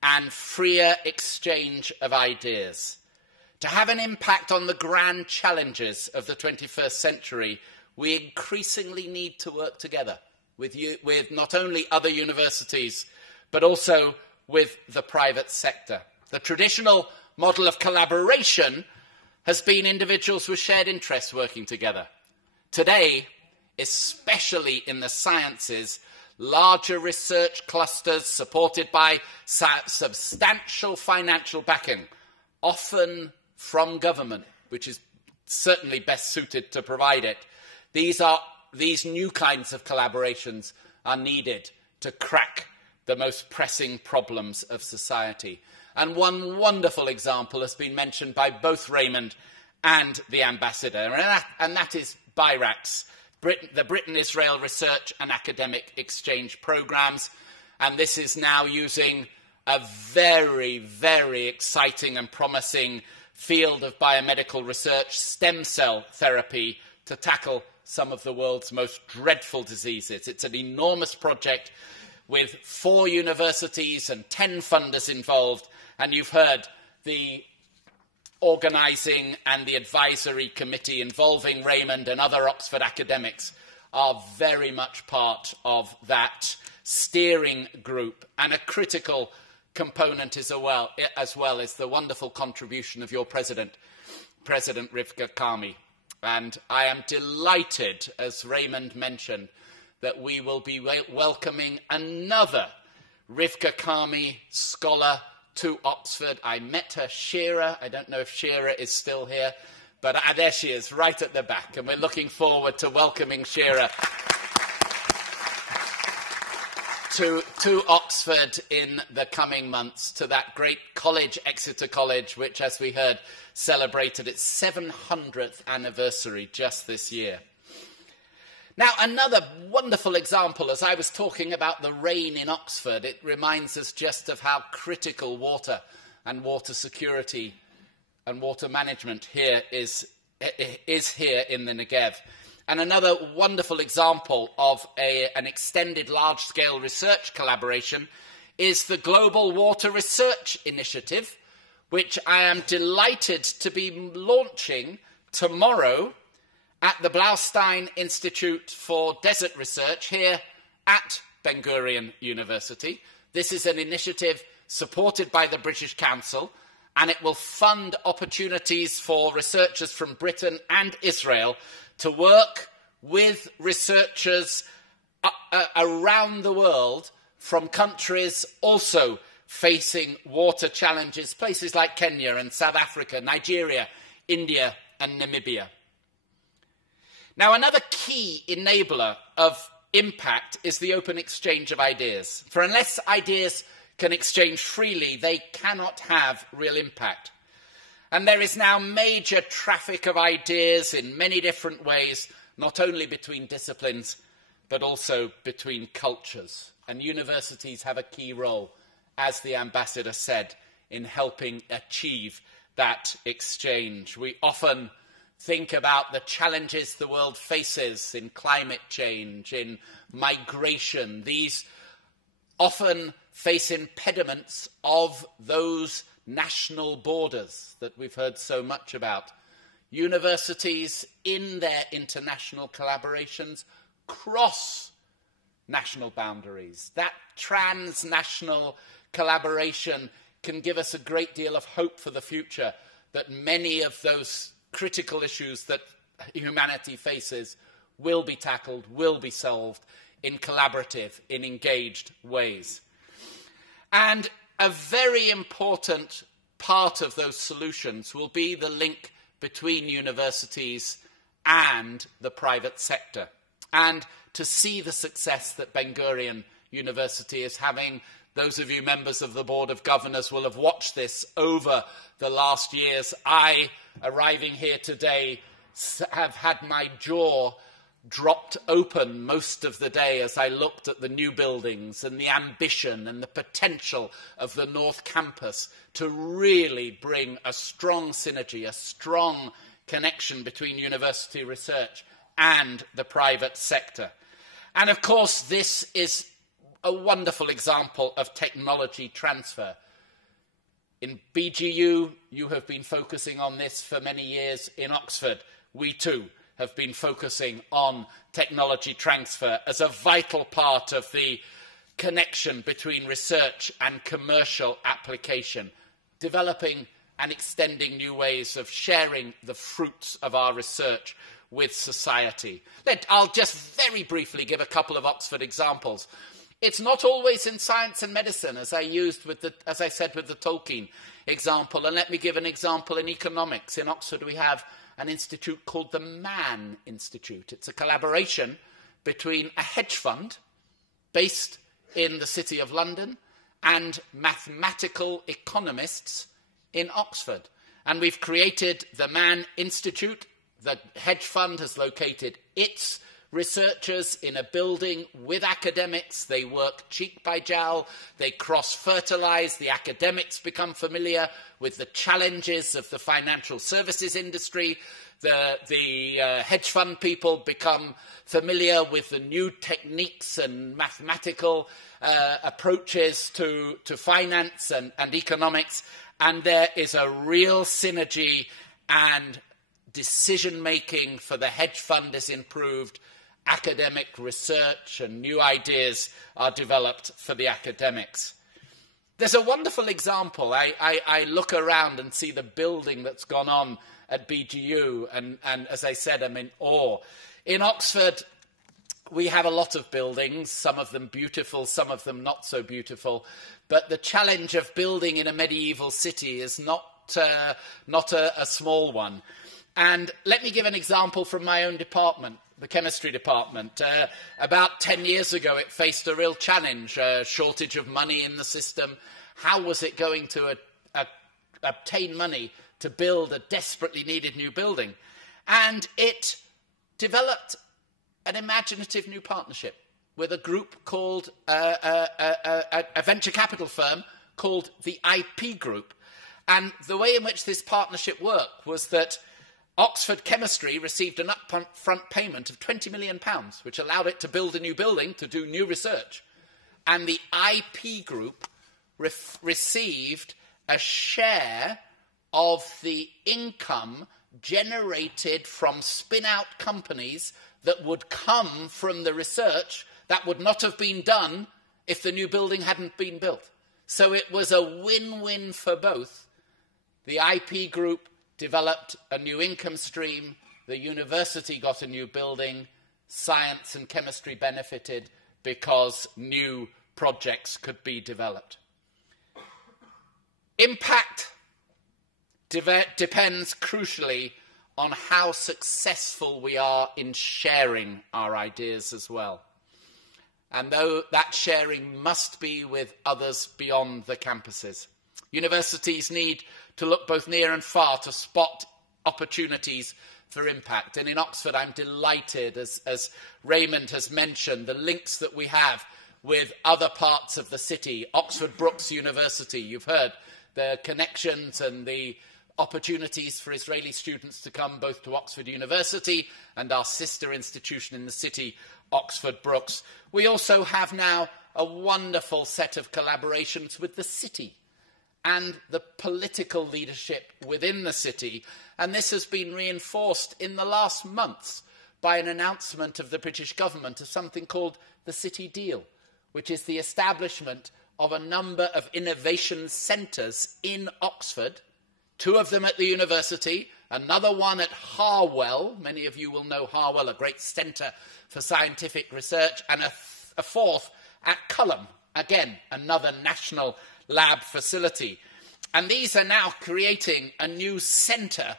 and freer exchange of ideas. To have an impact on the grand challenges of the 21st century, we increasingly need to work together with not only other universities, but also with the private sector. The traditional model of collaboration has been individuals with shared interests working together. Today, especially in the sciences, larger research clusters supported by substantial financial backing, often from government, which is certainly best suited to provide it. These new kinds of collaborations are needed to crack the most pressing problems of society. And one wonderful example has been mentioned by both Raymond and the Ambassador, and that is BIRAC's, the Britain-Israel Research and Academic Exchange Programmes. And this is now using a very, very exciting and promising field of biomedical research, stem cell therapy, to tackle some of the world's most dreadful diseases. It's an enormous project with 4 universities and 10 funders involved, and you've heard the organising and the advisory committee involving Raymond and other Oxford academics are very much part of that steering group, and a critical component as well is the wonderful contribution of your President Rivka Karmi. And I am delighted, as Raymond mentioned, that we will be welcoming another Rivka Karmi scholar to Oxford. I met her, Shira. I don't know if Shira is still here, but there she is, right at the back, and we're looking forward to welcoming Shira to Oxford in the coming months, to that great college, Exeter College, which, as we heard, celebrated its 700th anniversary just this year. Now, another wonderful example, as I was talking about the rain in Oxford, it reminds us just of how critical water and water security and water management here is here in the Negev. And another wonderful example of an extended large-scale research collaboration is the Global Water Research Initiative, which I am delighted to be launching tomorrow at the Blaustein Institute for Desert Research here at Ben-Gurion University. This is an initiative supported by the British Council, and it will fund opportunities for researchers from Britain and Israel to work with researchers around the world from countries also facing water challenges, places like Kenya and South Africa, Nigeria, India and Namibia. Now, another key enabler of impact is the open exchange of ideas. For unless ideas can exchange freely, they cannot have real impact. And there is now major traffic of ideas in many different ways, not only between disciplines, but also between cultures. And universities have a key role, as the ambassador said, in helping achieve that exchange. We often think about the challenges the world faces in climate change, in migration. These often face impediments of those national borders that we've heard so much about. Universities, in their international collaborations, cross national boundaries. That transnational collaboration can give us a great deal of hope for the future, that many of those critical issues that humanity faces will be tackled, will be solved in collaborative, in engaged ways. And a very important part of those solutions will be the link between universities and the private sector. And to see the success that Ben-Gurion University is having, those of you members of the Board of Governors will have watched this over the last years. I, arriving here today, have had my jaw dropped open most of the day as I looked at the new buildings and the ambition and the potential of the North Campus to really bring a strong synergy, a strong connection between university research and the private sector. And of course, this is a wonderful example of technology transfer. In BGU, you have been focusing on this for many years. In Oxford, we too have been focusing on technology transfer as a vital part of the connection between research and commercial application, developing and extending new ways of sharing the fruits of our research with society. I'll just very briefly give a couple of Oxford examples. It's not always in science and medicine, as I said with the Tolkien example, and let me give an example in economics. In Oxford, we have an institute called the Mann Institute. It's a collaboration between a hedge fund based in the City of London and mathematical economists in Oxford. And we've created the Mann Institute. The hedge fund has located its researchers in a building with academics. They work cheek by jowl. They cross-fertilize. The academics become familiar with the challenges of the financial services industry. The hedge fund people become familiar with the new techniques and mathematical approaches to finance and economics. And there is a real synergy, and decision-making for the hedge fund is improved. Academic research and new ideas are developed for the academics. There's a wonderful example. I look around and see the building that's gone on at BGU, and as I said, I'm in awe. In Oxford, we have a lot of buildings, some of them beautiful, some of them not so beautiful, but the challenge of building in a medieval city is not a small one. And let me give an example from my own department, the chemistry department. About 10 years ago, it faced a real challenge, a shortage of money in the system. How was it going to obtain money to build a desperately needed new building? And it developed an imaginative new partnership with a group called, a venture capital firm called the IP Group. And the way in which this partnership worked was that Oxford Chemistry received an upfront payment of £20 million, which allowed it to build a new building to do new research. And the IP Group received a share of the income generated from spin-out companies that would come from the research that would not have been done if the new building hadn't been built. So it was a win-win for both. The IP Group developed a new income stream, the university got a new building, science and chemistry benefited because new projects could be developed. Impact depends crucially on how successful we are in sharing our ideas as well. And though that sharing must be with others beyond the campuses. Universities need to look both near and far to spot opportunities for impact. And in Oxford, I'm delighted, as Raymond has mentioned, the links that we have with other parts of the city. Oxford Brookes University, you've heard the connections and the opportunities for Israeli students to come both to Oxford University and our sister institution in the city, Oxford Brookes. We also have now a wonderful set of collaborations with the city and the political leadership within the city. And this has been reinforced in the last months by an announcement of the British government of something called the City Deal, which is the establishment of a number of innovation centres in Oxford, 2 of them at the university, another one at Harwell. Many of you will know Harwell, a great centre for scientific research, and a 4th at Culham, again, another national lab facility. And these are now creating a new centre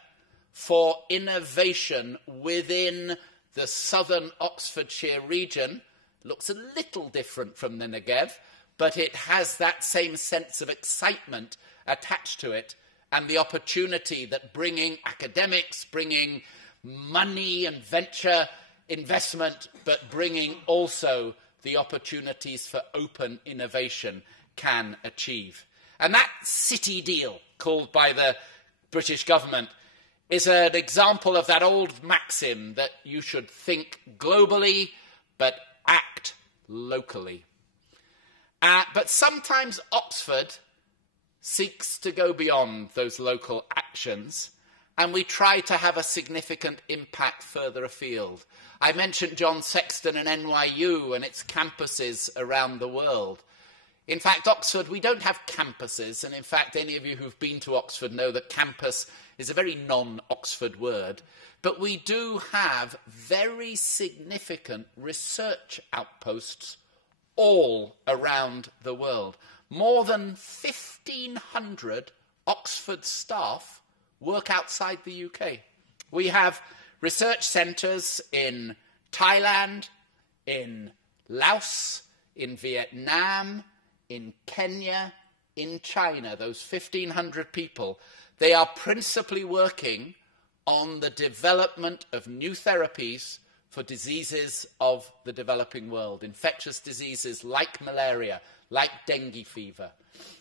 for innovation within the southern Oxfordshire region. Looks a little different from the Negev, but it has that same sense of excitement attached to it, and the opportunity that bringing academics, bringing money and venture investment, but bringing also the opportunities for open innovation can achieve. And that City Deal, called by the British government, is an example of that old maxim that you should think globally, but act locally. But sometimes Oxford seeks to go beyond those local actions, and we try to have a significant impact further afield. I mentioned John Sexton and NYU and its campuses around the world. In fact, Oxford, we don't have campuses, and in fact, any of you who've been to Oxford know that campus is a very non-Oxford word, but we do have very significant research outposts all around the world. More than 1,500 Oxford staff work outside the UK. We have research centres in Thailand, in Laos, in Vietnam, in Kenya, in China, those 1,500 people. They are principally working on the development of new therapies for diseases of the developing world, infectious diseases like malaria, like dengue fever,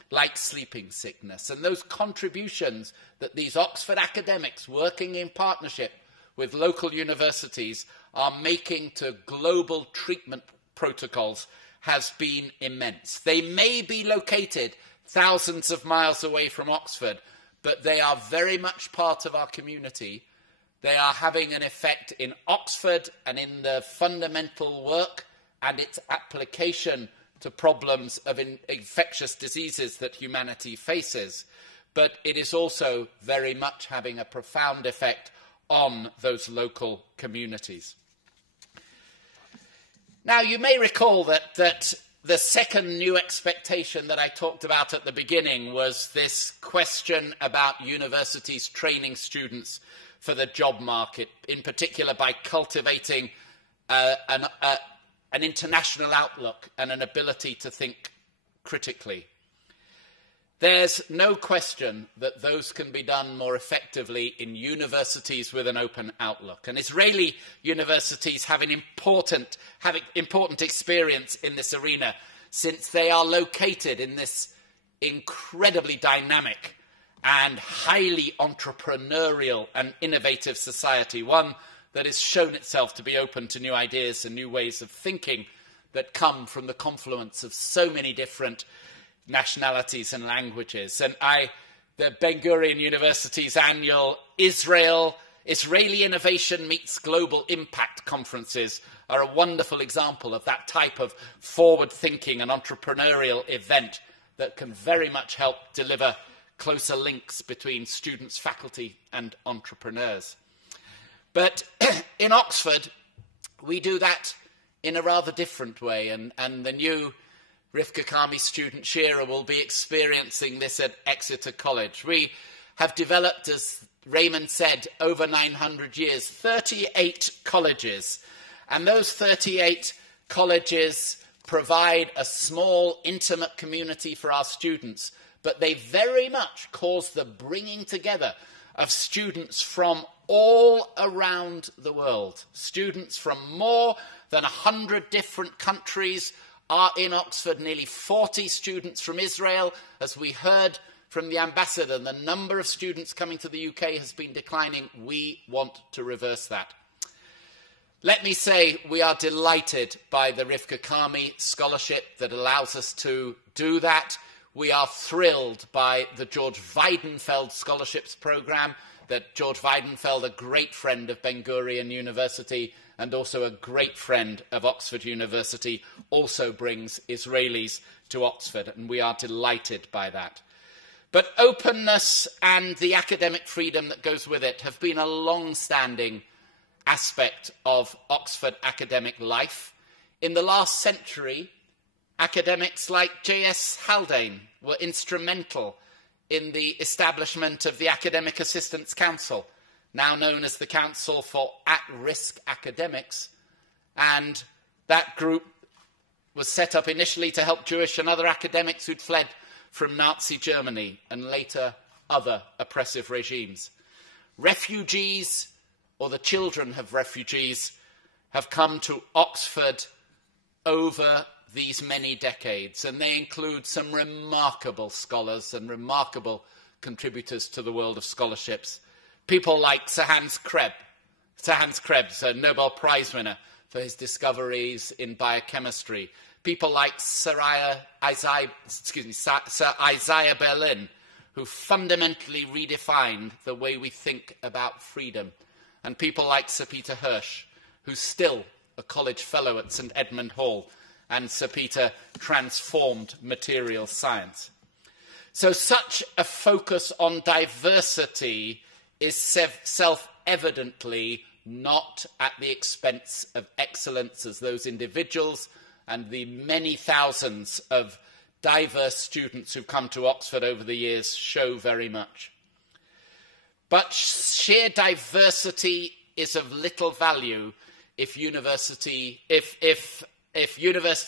like sleeping sickness. And those contributions that these Oxford academics working in partnership with local universities are making to global treatment protocols has been immense. They may be located thousands of miles away from Oxford, but they are very much part of our community. They are having an effect in Oxford and in the fundamental work and its application to problems of infectious diseases that humanity faces. But it is also very much having a profound effect on those local communities. Now, you may recall that the second new expectation that I talked about at the beginning was this question about universities training students for the job market, in particular by cultivating an international outlook and an ability to think critically. There's no question that those can be done more effectively in universities with an open outlook. And Israeli universities have important experience in this arena, since they are located in this incredibly dynamic and highly entrepreneurial and innovative society, one that has shown itself to be open to new ideas and new ways of thinking that come from the confluence of so many different nationalities and languages. And the Ben-Gurion University's annual Israeli Innovation Meets Global Impact conferences are a wonderful example of that type of forward-thinking and entrepreneurial event that can very much help deliver closer links between students, faculty, and entrepreneurs. But in Oxford, we do that in a rather different way, and the new Rivka Karmi student Shira will be experiencing this at Exeter College. We have developed, as Raymond said, over 900 years, 38 colleges. And those 38 colleges provide a small, intimate community for our students, but they very much cause the bringing together of students from all around the world. Students from more than 100 different countries are in Oxford, nearly 40 students from Israel. As we heard from the ambassador, the number of students coming to the UK has been declining. We want to reverse that. Let me say we are delighted by the Rivka Karmi scholarship that allows us to do that. We are thrilled by the George Weidenfeld scholarships programme, that George Weidenfeld, a great friend of Ben-Gurion University and also a great friend of Oxford University, also brings Israelis to Oxford, and we are delighted by that. But openness and the academic freedom that goes with it have been a long-standing aspect of Oxford academic life. In the last century, academics like J.S. Haldane were instrumental in the establishment of the Academic Assistance Council, now known as the Council for At-Risk Academics, and that group was set up initially to help Jewish and other academics who'd fled from Nazi Germany and later other oppressive regimes. Refugees, or the children of refugees, have come to Oxford over these many decades, and they include some remarkable scholars and remarkable contributors to the world of scholarships. People like Sir Hans Krebs, a Nobel Prize winner for his discoveries in biochemistry. People like Sir Isaiah Berlin, who fundamentally redefined the way we think about freedom. And people like Sir Peter Hirsch, who's still a college fellow at St Edmund Hall, and Sir Peter transformed material science. So such a focus on diversity is self-evidently not at the expense of excellence, as those individuals and the many thousands of diverse students who've come to Oxford over the years show very much. But sheer diversity is of little value if university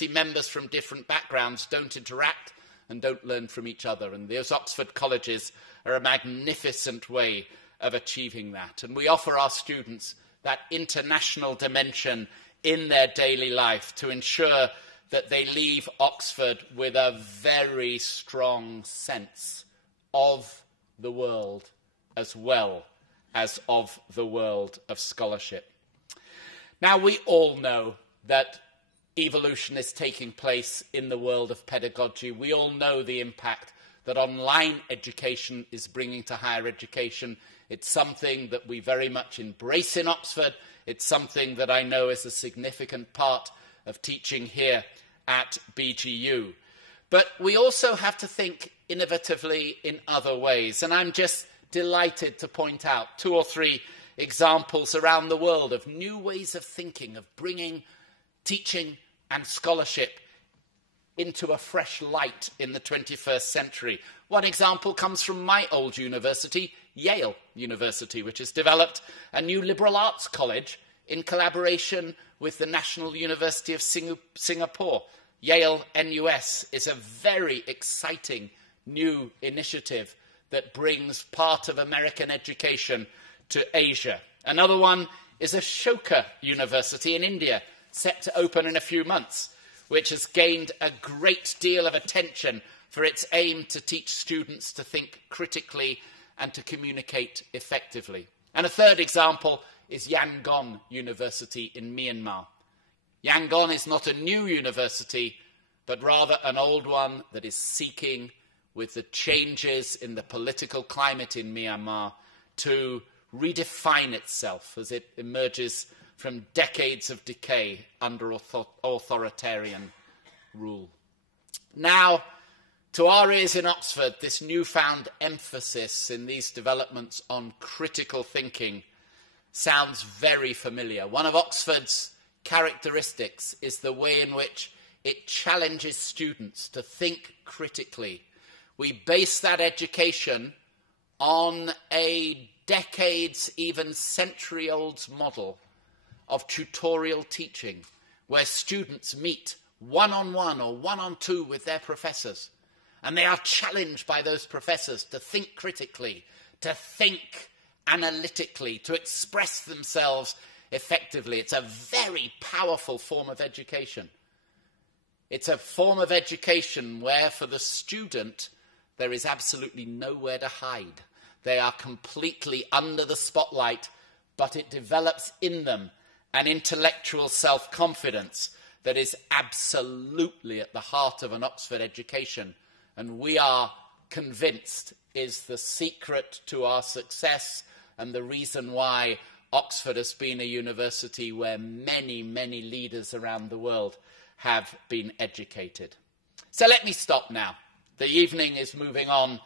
members from different backgrounds don't interact and don't learn from each other. And those Oxford colleges are a magnificent way of achieving that. And we offer our students that international dimension in their daily life to ensure that they leave Oxford with a very strong sense of the world as well as of the world of scholarship. Now, we all know that evolution is taking place in the world of pedagogy. We all know the impact that online education is bringing to higher education. It's something that we very much embrace in Oxford. It's something that I know is a significant part of teaching here at BGU. But we also have to think innovatively in other ways. And I'm just delighted to point out 2 or 3 examples around the world of new ways of thinking, of bringing teaching and scholarship into a fresh light in the 21st century. One example comes from my old university, Yale University, which has developed a new liberal arts college in collaboration with the National University of Singapore. Yale NUS is a very exciting new initiative that brings part of American education to Asia. Another one is Ashoka University in India, set to open in a few months, which has gained a great deal of attention for its aim to teach students to think critically and to communicate effectively. And a third example is Yangon University in Myanmar. Yangon is not a new university, but rather an old one that is seeking, with the changes in the political climate in Myanmar, to redefine itself as it emerges from decades of decay under authoritarian rule. Now, to our ears in Oxford, this newfound emphasis in these developments on critical thinking sounds very familiar. One of Oxford's characteristics is the way in which it challenges students to think critically. We base that education on a decades, even century-old model of tutorial teaching, where students meet one-on-one or one-on-two with their professors, and they are challenged by those professors to think critically, to think analytically, to express themselves effectively. It's a very powerful form of education. It's a form of education where, for the student, there is absolutely nowhere to hide. They are completely under the spotlight, but it develops in them an intellectual self-confidence that is absolutely at the heart of an Oxford education, and we are convinced is the secret to our success and the reason why Oxford has been a university where many, many leaders around the world have been educated. So let me stop now. The evening is moving on.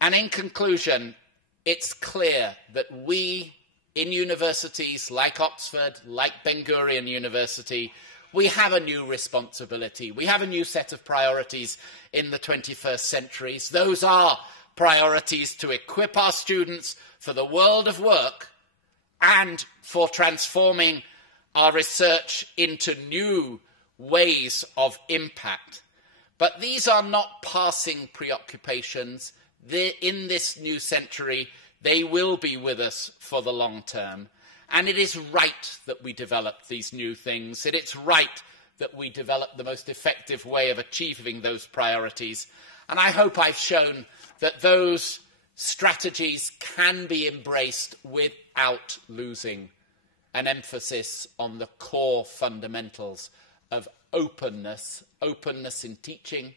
And in conclusion, it's clear that we, in universities like Oxford, like Ben-Gurion University, we have a new responsibility. We have a new set of priorities in the 21st century. Those are priorities to equip our students for the world of work and for transforming our research into new ways of impact. But these are not passing preoccupations. In this new century, they will be with us for the long term. And it is right that we develop these new things. It is right that we develop the most effective way of achieving those priorities. And I hope I've shown that those strategies can be embraced without losing an emphasis on the core fundamentals of openness, openness in teaching,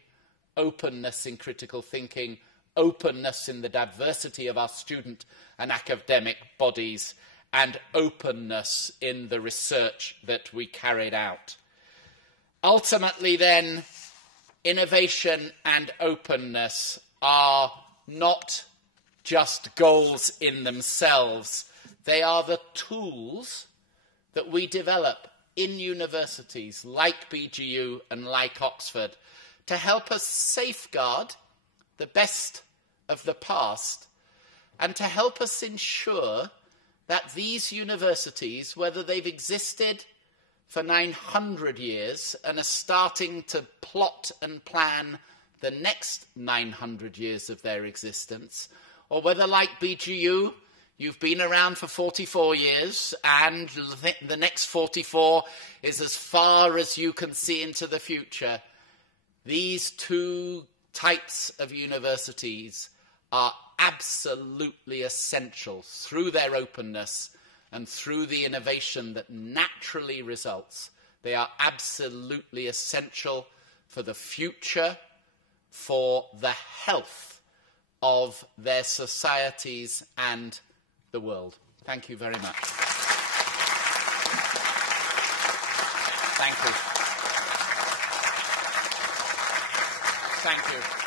openness in critical thinking, openness in the diversity of our student and academic bodies, and openness in the research that we carried out. Ultimately, then, innovation and openness are not just goals in themselves. They are the tools that we develop in universities like BGU and like Oxford to help us safeguard the best of the past and to help us ensure that these universities, whether they've existed for 900 years and are starting to plot and plan the next 900 years of their existence, or whether, like BGU, you've been around for 44 years and the next 44 is as far as you can see into the future, these two types of universities are absolutely essential through their openness and through the innovation that naturally results. They are absolutely essential for the future, for the health of their societies and the world. Thank you very much. Thank you. Thank you.